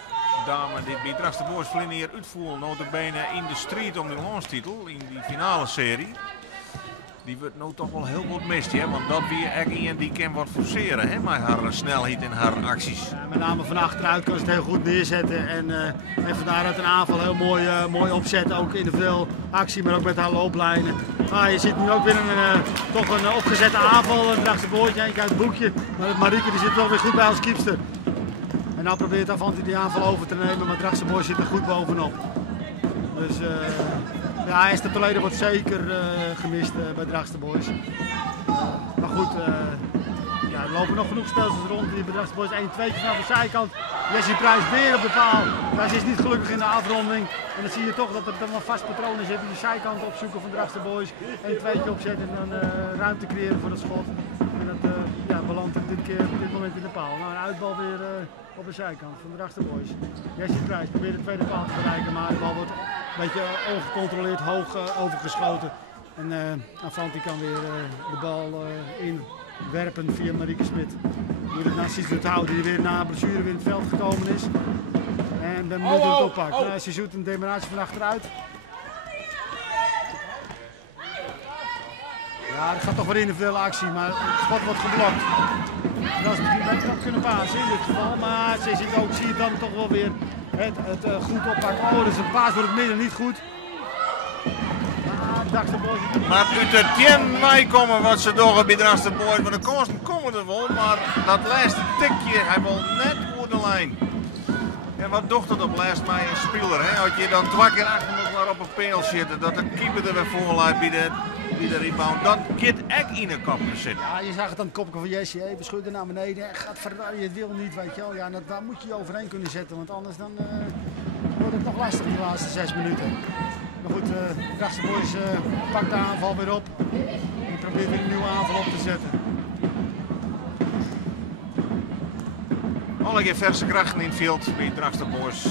dame die bij Drachtster Boys verleden jaar uitvoerde, notabene in de strijd om de landstitel in die finale serie. Die wordt nou toch wel heel goed mist, hè? Want dat weer echt iemand die kan wat forceren, hè? Met haar snelheid en haar acties. Ja, met name van achteruit kan ze het heel goed neerzetten en van daaruit een aanval heel mooi opzetten. Ook individueel actie, maar ook met haar looplijnen. Je ziet nu ook weer toch een opgezette aanval, een Drachtster Boys, eentje uit het boekje. Maar Marieke die zit wel weer goed bij als keepster. En nou probeert Avanti die aanval over te nemen, maar Drachtster Boys zit er goed bovenop. Dus ja, Esther Toledo wordt zeker gemist bij Drachtster Boys. Maar goed, ja, er lopen nog genoeg spelers rond die bij Drachtster Boys 1-2 vanaf de zijkant. Jesse Prijs weer op de paal. Hij is niet gelukkig in de afronding. En dan zie je toch dat er dan wel vast patronen zitten die de zijkant opzoeken van Drachtster Boys. 1-2 opzetten en dan ruimte creëren voor het schot. En dat ja, belandt op dit moment in de paal. Nou, een uitbal weer op de zijkant van Drachtster Boys. Jesse Prijs probeert de tweede paal te bereiken, maar de bal wordt een beetje ongecontroleerd hoog overgeschoten. En Avanti kan weer de bal inwerpen via Marieke Smit. Die het naast zich doet houden, die weer na blessure weer in het veld gekomen is. En de minuut het oppakt. Ze zoekt een demarage van achteruit. Ja, dat gaat toch weer individuele actie, maar het schot wordt geblokt. Dat is misschien beter ook kunnen pasen in dit geval, maar ze ziet ook, zie je dan toch wel weer het goed oppakken. Oh, dus een paas door het midden niet goed. Maar uit de tien wij komen wat ze door bij Drachtster Boys. Maar de kansen komen er wel, maar dat laatste tikje, hij wil net over de lijn. En wat doet het op laatst bij een speler, hè? Als je dan 2 keer achter elkaar op een peel zit, dat de keeper er weer voor laat bij de rebound, dat kan echt in de kop zitten. Ja, je zag het aan het kopje van Jesse, even schudden naar beneden. Gaat verder, je het wil niet, weet je wel. Ja, daar moet je overheen kunnen zetten, want anders dan wordt het nog lastig die laatste 6 minuten. Maar goed, Drachtster Boys pakt de aanval weer op en probeert weer een nieuwe aanval op te zetten. Alle keer verse krachten in het veld bij Drachtster Boys.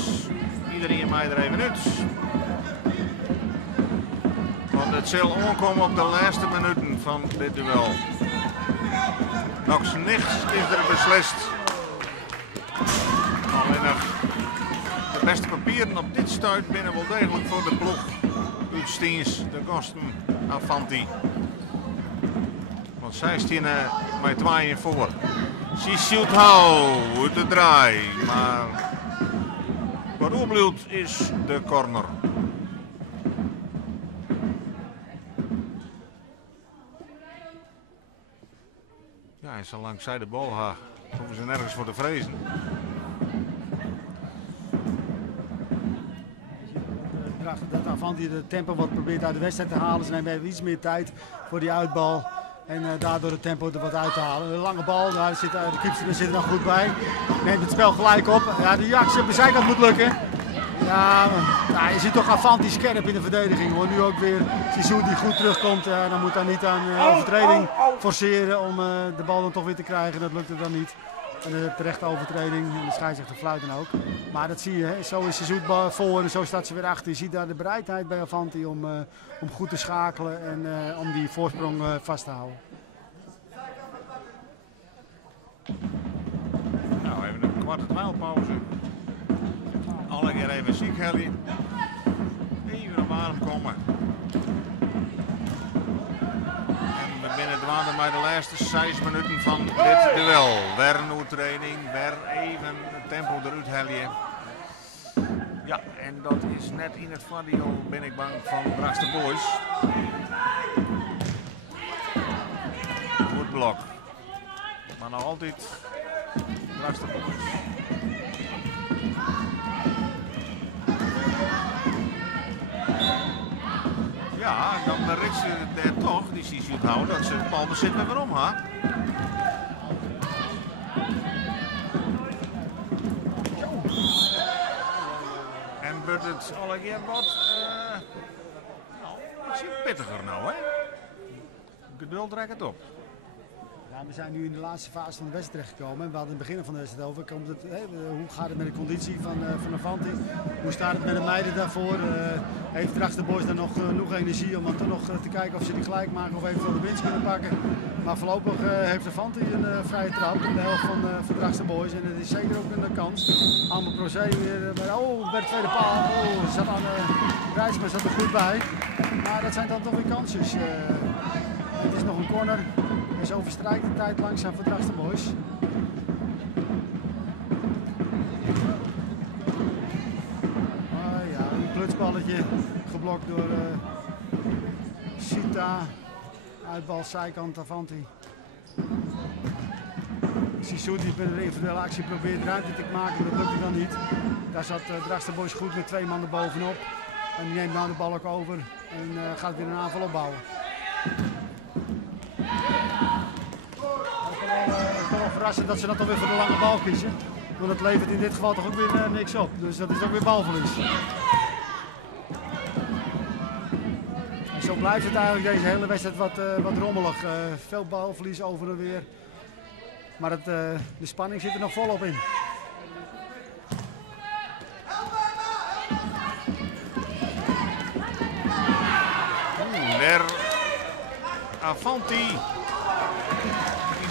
Iedereen mij er even uit. Want het zal aankomen op de laatste minuten van dit duel. Nog niks is er beslist. Alleen nog de beste papieren op dit stuit binnen wel degelijk voor de ploeg. Uit Stiens, de gasten, Avanti. Want zij staan met 2 voor. Ze shoot hou uit de draai, maar Wat oerbluwt is de corner. Ja, en zolang zij de bal gaat, hoeven ze nergens voor te vrezen. Dat Avanti de tempo wat probeert uit de wedstrijd te halen. Ze nemen even iets meer tijd voor die uitbal. En daardoor het tempo er wat uit te halen. Een lange bal, daar zit, de keeper zit er nog goed bij. Neemt het spel gelijk op. Ja, de actie op de zijkant moet lukken. Ja, je ziet toch Avanti scherp in de verdediging. Hoor. Nu ook weer Sissou die goed terugkomt. Dan moet hij niet aan overtreding forceren om de bal dan toch weer te krijgen. Dat lukt er dan niet. En de terechte overtreding en de scheidsrechter fluiten ook. Maar dat zie je, hè. Zo is Sissou voor en zo staat ze weer achter. Je ziet daar de bereidheid bij Avanti om goed te schakelen en om die voorsprong vast te houden. Nou, even een kwart mijlpauze. Alle keer even ziek, Helly. Even op adem komen. En we binnen dwalen bij de laatste 6 minuten van dit duel. Weer een training, weer even het tempo eruit halen. Ja, en dat is net in het vadio, ben ik bang, van Drachtster Boys. Goed blok. Maar nog altijd Drachtster Boys. Ja, dan richt ze er toch, die Sissou houden, dat ze het balbezit met weer omgaan. En wordt het alle keer wat iets pittiger nou, hè? Geduld trekt het op. Ja, we zijn nu in de laatste fase van de wedstrijd gekomen. We hadden in het begin van de wedstrijd over. Hoe gaat het met de conditie van Avanti? Hoe staat het met de meiden daarvoor? Heeft Drachtster Boys dan nog genoeg energie om dan toch nog te kijken of ze die gelijk maken of eventueel de winst kunnen pakken? Maar voorlopig heeft Avanti een vrije trap in de helft van Drachtster Boys. En het is zeker ook een kans. Amber Procé weer bij de tweede paal. Zat aan Rijsma zat er goed bij. Maar dat zijn dan toch weer kansjes. Het is nog een corner. Dus overstrijkt de tijd langzaam voor Drachtster Boys. Een klutsballetje geblokt door Sita. Uitbal zijkant Avanti. Sissou die met een individuele actie probeert ruimte te maken, maar dat lukt dan niet. Daar zat Drachtster Boys goed met 2 man erbovenop. En die neemt nou de bal ook over en gaat weer een aanval opbouwen. Het is wel verrassend dat ze dan toch weer voor de lange bal kiezen. Want dat levert in dit geval toch ook weer niks op. Dus dat is ook weer balverlies. En zo blijft het eigenlijk deze hele wedstrijd wat rommelig. Veel balverlies over en weer. Maar de spanning zit er nog volop in. Der Avanti.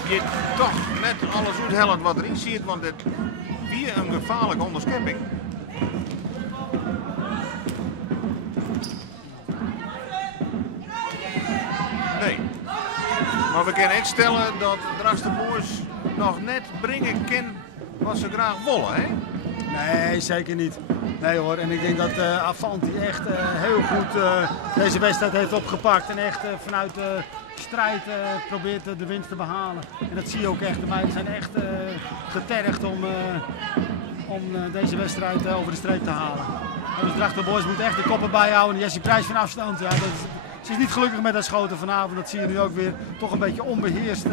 Je toch net alles uithellend wat erin ziet, want het weer een gevaarlijke onderschepping. Nee. Maar we kunnen echt stellen dat Drachtster Boys nog net brengen kan wat ze graag willen, hè? Nee, zeker niet. Nee hoor, en ik denk dat Avanti echt heel goed deze wedstrijd heeft opgepakt en echt vanuit de strijd probeert de winst te behalen. En dat zie je ook echt. De meiden zijn echt getergd om deze wedstrijd over de streep te halen. En dus Drachtster Boys moet echt de koppen bijhouden en Jessie Prijs van afstand. Ja, ze is niet gelukkig met dat schoten vanavond. Dat zie je nu ook weer toch een beetje onbeheerst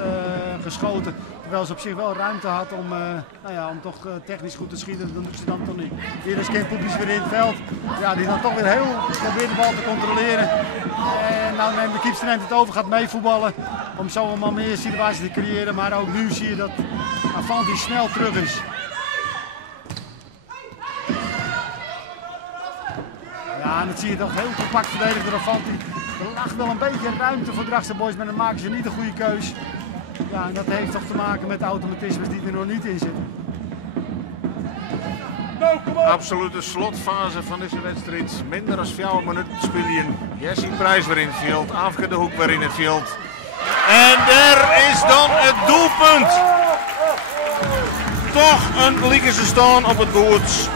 geschoten. Terwijl ze op zich wel ruimte had om toch technisch goed te schieten. Dat doet ze dan toch niet. Hier is Kim Poepjes weer in het veld. Ja, die dan toch weer heel probeert de bal te controleren. En nou neemt de keeper het over, gaat meevoetballen. Om zo een man meer situatie te creëren. Maar ook nu zie je dat Avanti snel terug is. Ja, en dat zie je toch heel compact verdedigd door Avanti. Er lag wel een beetje ruimte voor Drachtster Boys, maar dan maken ze niet de goede keus. Ja, en dat heeft toch te maken met de automatismes die er nog niet in zitten. Absolute slotfase van deze wedstrijd. Minder dan 4 minuten spelen. Jessie Prijs weer in het veld. Afke de Hoek weer in het veld. En daar is dan het doelpunt. Toch een lieke ze staan op het goeds.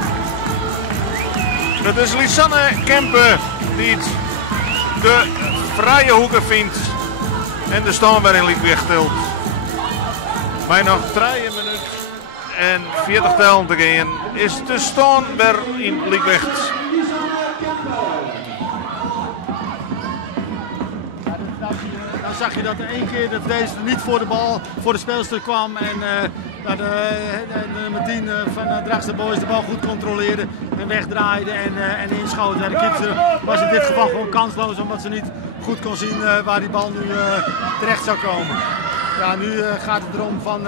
Het is Lisanne Kempen die de vrije hoeken vindt. En de stand weer in Liekwicht stelt. Bij nog 3 minuten en 40 tellen te gaan is de stand weer in Liekwicht. Dan zag je dat er 1 keer dat deze niet voor de bal, voor de speelster kwam. En de nummer 10 van Drachtster Boys de bal goed controleerde en wegdraaide en inschoot. Ja, de keeper was in dit geval gewoon kansloos omdat ze niet goed kon zien waar die bal nu terecht zou komen. Ja, nu gaat het erom van,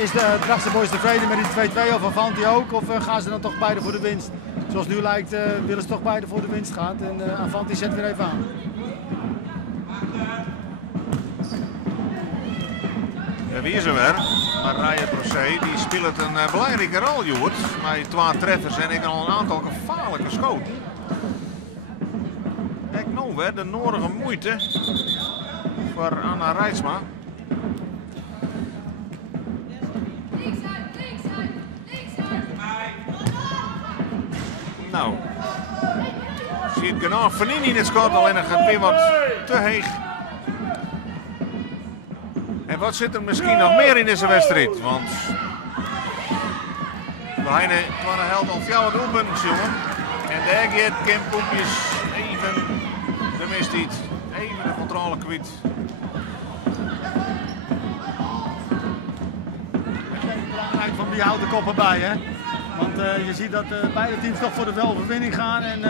is de Drachtster Boys tevreden met die 2-2 of Avanti ook? Of gaan ze dan toch beide voor de winst? Zoals nu lijkt willen ze toch beide voor de winst gaan en Avanti zet weer even aan. Wie is er weer? Marije Procé, die speelt een belangrijke rol, Joert. Met 2 treffers en ik al een aantal gevaarlijke schoten. Kijk nou weer, de nodige moeite voor Anna Reitsma. Nou, ziet genoeg Vanini in het schot, alleen het gaat weer wat te heeg. En wat zit er misschien nog meer in deze wedstrijd? Want we hebben een held al 4 doelpunten, jongen. En daar gaat Kim Poepjes even de mist niet. Even de controle kwijt. Belangrijk van wie houdt de kop erbij, hè? Want je ziet dat beide teams toch voor de overwinning gaan. En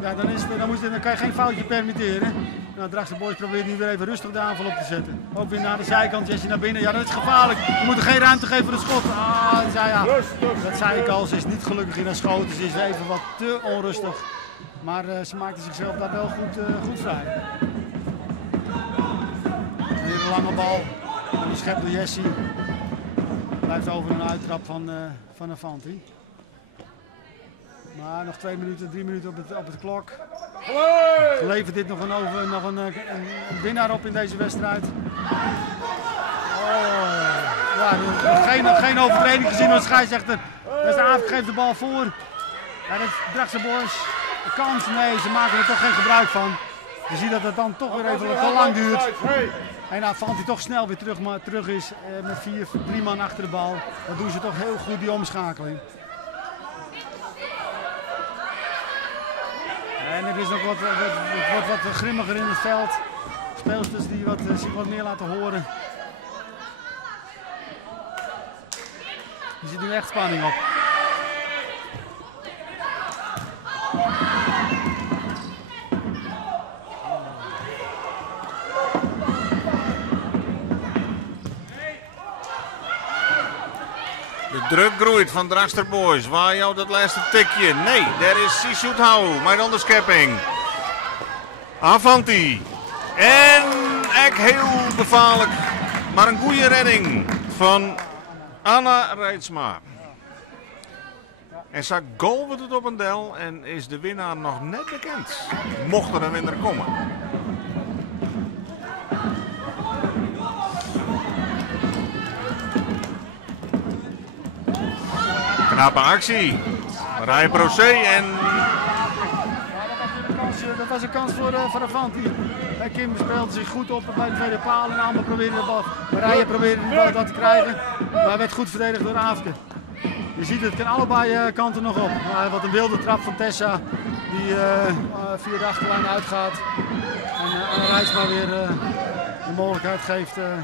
ja, dan kan je geen foutje permitteren. Nou, Drachtster Boys probeert nu weer even rustig de aanval op te zetten. Ook weer naar de zijkant, Jessie naar binnen. Ja, dat is gevaarlijk. We moeten geen ruimte geven voor het schot. Ja, dat zei ik al. Ze is niet gelukkig in haar schoten. Ze is even wat te onrustig. Maar ze maakte zichzelf daar wel goed vrij. Weer een lange bal. En die schept door Jessie. Blijft over een uittrap van Avanti. Maar nog 2 minuten, 3 minuten op het klok. Levert dit nog een winnaar op in deze wedstrijd? Ja, geen overtreding gezien door de scheidsrechter. Dus de AFC geeft de bal voor. Ja, dat Drachtster Boys de kans? Nee, ze maken er toch geen gebruik van. Je ziet dat het dan toch weer even te lang duurt. En Avanti toch snel weer terug is met 3 man achter de bal. Dan doen ze toch heel goed die omschakeling. En er is nog het wordt wat grimmiger in het veld. Speelsters die zich wat meer laten horen. Je ziet nu echt spanning op. De druk groeit van Drachtster Boys. Waar jou dat laatste tikje? Nee, daar is Sishout Hou. Mijn onderschepping. Avanti. En echt heel bevaarlijk. Maar een goede redding van Anna Reitsma. En zo goal wordt het op een del. En is de winnaar nog net bekend. Mocht er een winnaar komen. Knappe actie. Marije Procé en... Dat was een kans voor Avanti. Kim speelde zich goed op bij de tweede paal en Amber probeerde de bal. Marije probeerde de bal dat te krijgen, maar werd goed verdedigd door Aafke. Je ziet het kan allebei kanten nog op. Wat een wilde trap van Tessa die via de achterlijn uitgaat. En Reitsma weer de mogelijkheid geeft. De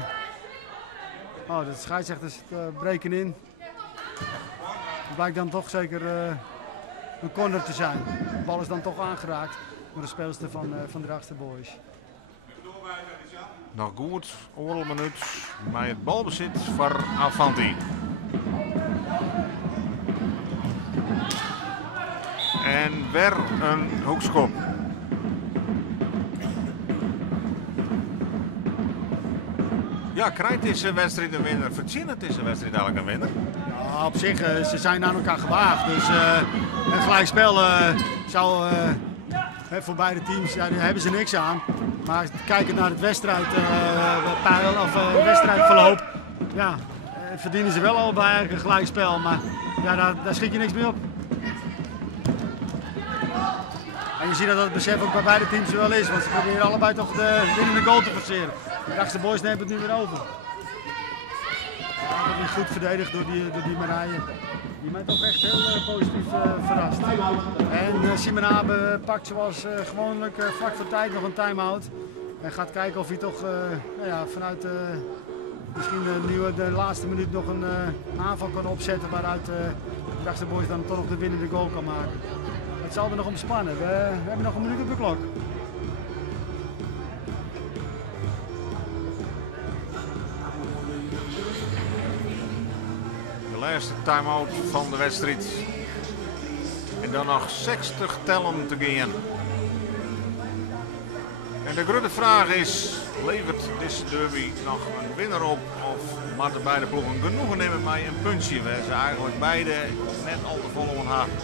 scheidsrechters breken in. Het blijkt dan toch zeker een corner te zijn. De bal is dan toch aangeraakt door de speelster van Drachtster Boys. Nog goed, oorlog minuut. Maar het balbezit voor Avanti. En weer een hoekschop. Ja, krijgt deze wedstrijd een winnaar? Verdient het deze wedstrijd eigenlijk een winnaar? Ja, op zich, ze zijn aan elkaar gewaagd. Dus een gelijkspel zou voor beide teams, ja, daar hebben ze niks aan. Maar kijken naar het wedstrijdverloop, ja, verdienen ze wel allebei eigenlijk een gelijkspel. Maar ja, daar schiet je niks meer op. je ziet dat het besef ook bij beide teams er wel is, want ze proberen allebei toch de winnende goal te forceren. De Drachtster Boys neemt het nu weer over. Ja, dat is goed verdedigd door die Marije. Die mij toch echt heel positief verrast. En Simon Abe pakt zoals gewoonlijk vlak voor tijd nog een time-out. En gaat kijken of hij toch nou ja, vanuit misschien de laatste minuut nog een aanval kan opzetten waaruit de Drachtster Boys dan toch nog de winnende goal kan maken. Het zal er nog om spannen. We hebben nog een minuut op de klok. De laatste time-out van de wedstrijd. En dan nog 60 tellen te gaan. En de grote vraag is, levert deze derby nog een winnaar op? Of moeten beide ploegen genoegen nemen met een puntje? Waar ze eigenlijk beide net al te volgen hadden.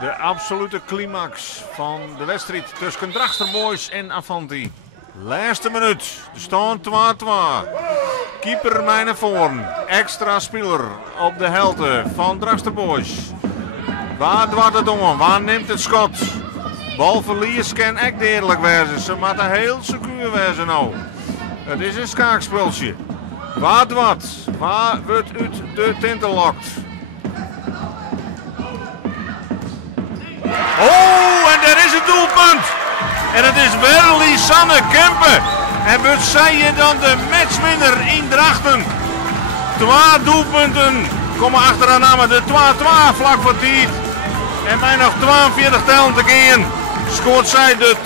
De absolute climax van de wedstrijd tussen Drachtster Boys en Avanti. Laatste minuut. De stand 2-2. Keeper mij naar voren. Extra speler op de helte van Drachtster Boys. Waar wordt het om? Waar neemt het schot? Balverlies kan echt degelijk wezen. Ze moeten heel secuur wezen nou. Het is een schaakspeltje. Waar wordt uit de tinten lokt? Oh, en daar is het doelpunt. En het is wel Lisanne Kempen. En wat zei je dan de matchwinner in Drachten? 2 doelpunten komen achteraan namen. De 2-2 vlak voor tijd. En mij nog 42 tellen te gaan. Scoort zij de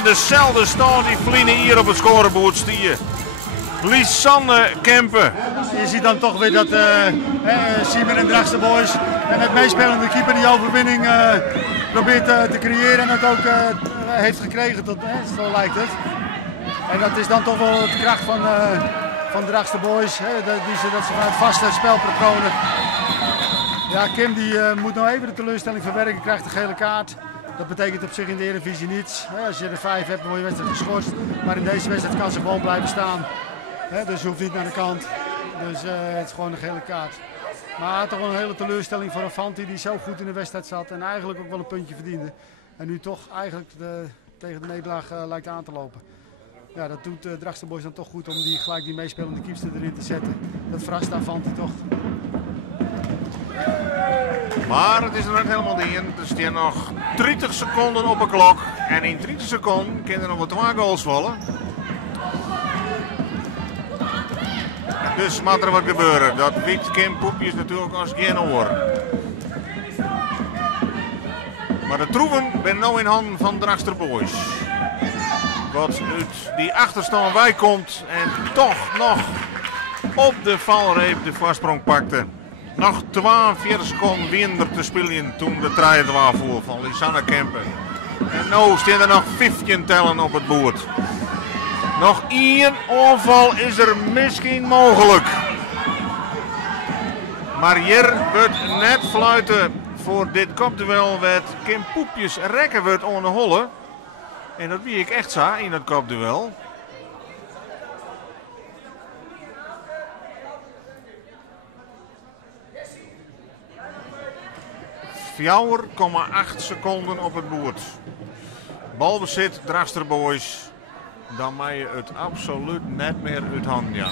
3-2. Dezelfde stand die vliegen hier op het scorebord stier. Lisanne Kempen. Je ziet dan toch weer dat Simon en Drachtster Boys en het meespelende keeper die overwinning probeert te creëren en het ook heeft gekregen, zo lijkt het. En dat is dan toch wel de kracht van Drachtster Boys, dat ze vanuit vaste spelpatronen. Ja, Kim die moet nog even de teleurstelling verwerken, krijgt de gele kaart. Dat betekent op zich in de Eredivisie niets. Als je er 5 hebt, dan word je wedstrijd geschorst. Maar in deze wedstrijd kan ze gewoon blijven staan. Dus je hoeft niet naar de kant. Dus het is gewoon een gele kaart. Maar toch wel een hele teleurstelling voor Avanti die zo goed in de wedstrijd zat. En eigenlijk ook wel een puntje verdiende. En nu toch eigenlijk tegen de nederlaag lijkt aan te lopen. Ja, dat doet Drachtster Boys dan toch goed om gelijk die meespelende keepster erin te zetten. Dat verrast Avanti toch. Maar het is er net helemaal niet in. Er staan nog 30 seconden op de klok. En in 30 seconden kunnen er nog wat 2 goals vallen. Dus moet er wat gebeuren. Dat weet Kim Poepjes natuurlijk als geen oor. Maar de troeven zijn nu in handen van Drachtster Boys. Wat uit die achterstand bij komt en toch nog op de valreep de voorsprong pakte. Nog 42 seconden minder te spelen toen de 3-2 voer van Lisanne Kempen. En nu staan er nog 15 tellen op het bord. Nog 1 aanval is er misschien mogelijk. Maar hier wordt net fluiten voor dit kopduel met Kim Poepjes rekken wordt aan de holle. En dat wie ik echt zag in het kopduel. Fjouwer, 8 seconden op het boord. Balbezit, Drachtster Boys. Dan mag je het absoluut net meer uit handen, ja.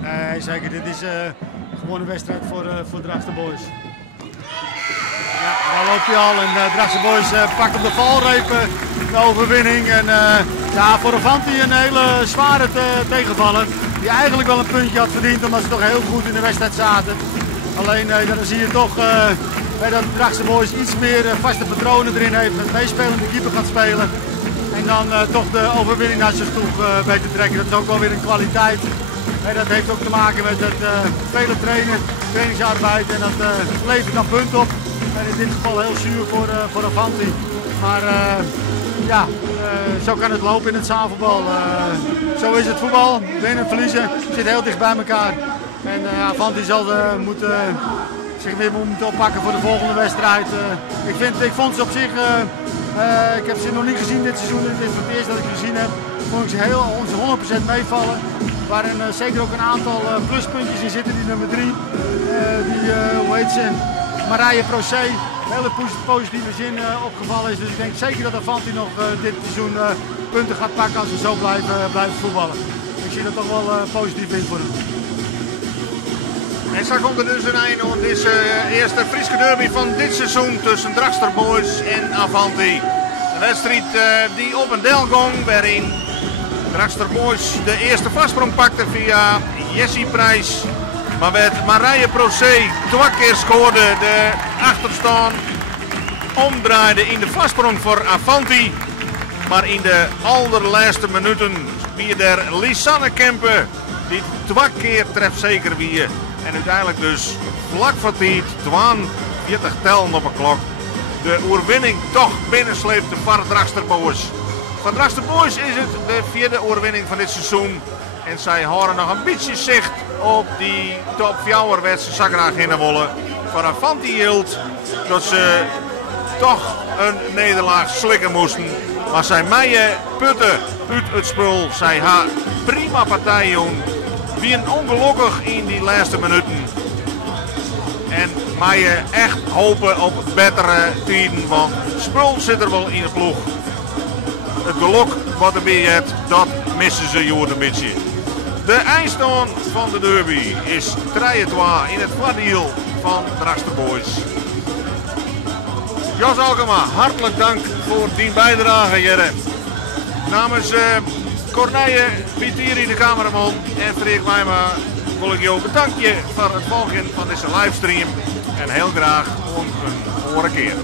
Nee, zeker. Dit is gewoon een wedstrijd voor Drachtster Boys. Ja, daar loopt hij al en Drachtster Boys pakt op de valreep de overwinning. En ja, voor Avanti een hele zware tegenvaller. Die eigenlijk wel een puntje had verdiend omdat ze toch heel goed in de wedstrijd zaten. Alleen dan zie je toch dat Drachtster Boys iets meer vaste patronen erin heeft. Met meespelende keeper gaat spelen. En dan toch de overwinning naar zich toe weet te trekken. Dat is ook wel weer een kwaliteit En dat heeft ook te maken met het vele trainen, trainingsarbeid en dat levert dan punten op. En in dit geval heel zuur voor Avanti. Maar ja, zo kan het lopen in het zaalvoetbal. Zo is het voetbal, winnen en verliezen, zit heel dicht bij elkaar. En Avanti zal zich weer moeten oppakken voor de volgende wedstrijd. Ik vond ze op zich, ik heb ze nog niet gezien dit seizoen, dit is het eerst dat ik ze gezien heb. Vond ik ze ons 100% meevallen. Waarin zeker ook een aantal pluspuntjes in zitten. Die nummer 3, hoe heet ze, Marije Procé, hele positieve zin opgevallen is. Dus ik denk zeker dat Avanti nog dit seizoen punten gaat pakken als ze zo blijven voetballen. Ik zie dat toch wel positief in voor hem. En zo komt er dus een einde aan deze eerste Frieske derby van dit seizoen tussen Drachtster Boys en Avanti. Een wedstrijd die op een deel ging, waarin Drachtster Boys de eerste vastsprong pakte via Jessie Prijs. Maar werd Marije Procé 2 keer scoorde, de achterstand omdraaide in de vastsprong voor Avanti. Maar in de allerlaatste minuten wie er Lisanne Kempen die 2 keer trefzeker wie. En uiteindelijk dus vlak voor tijd, 42 tellen op een klok, de overwinning toch binnensleepte voor Drachtster Boys. Voor Drachtster Boys is het de 4e overwinning van dit seizoen. En zij houden nog een beetje zicht op die top 4 wedstrijd Zagraag in wollen. Voor Avanti hield dat ze toch een nederlaag slikken moesten. Maar zij meijen putten uit het spul. Zij had prima partij doen. Wie een ongelukkig in die laatste minuten. En meijen echt hopen op betere tijden. Want spul zit er wel in de ploeg. Het geluk wat er bij het, dat missen ze jood een beetje. De eindstand van de derby is 3-2 in het voordeel van Drachtster Boys. Jos Alkema, hartelijk dank voor die bijdrage, Jere. Namens Corneille, Pietieri, de cameraman en Freek Wijma wil ik jou bedanken voor het volgen van deze livestream. En heel graag om een volgende keer.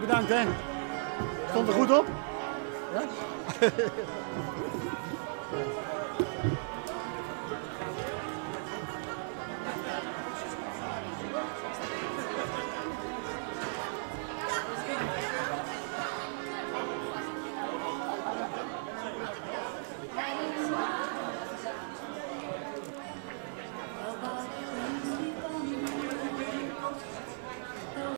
Bedankt hè. Stond er goed op? Ja?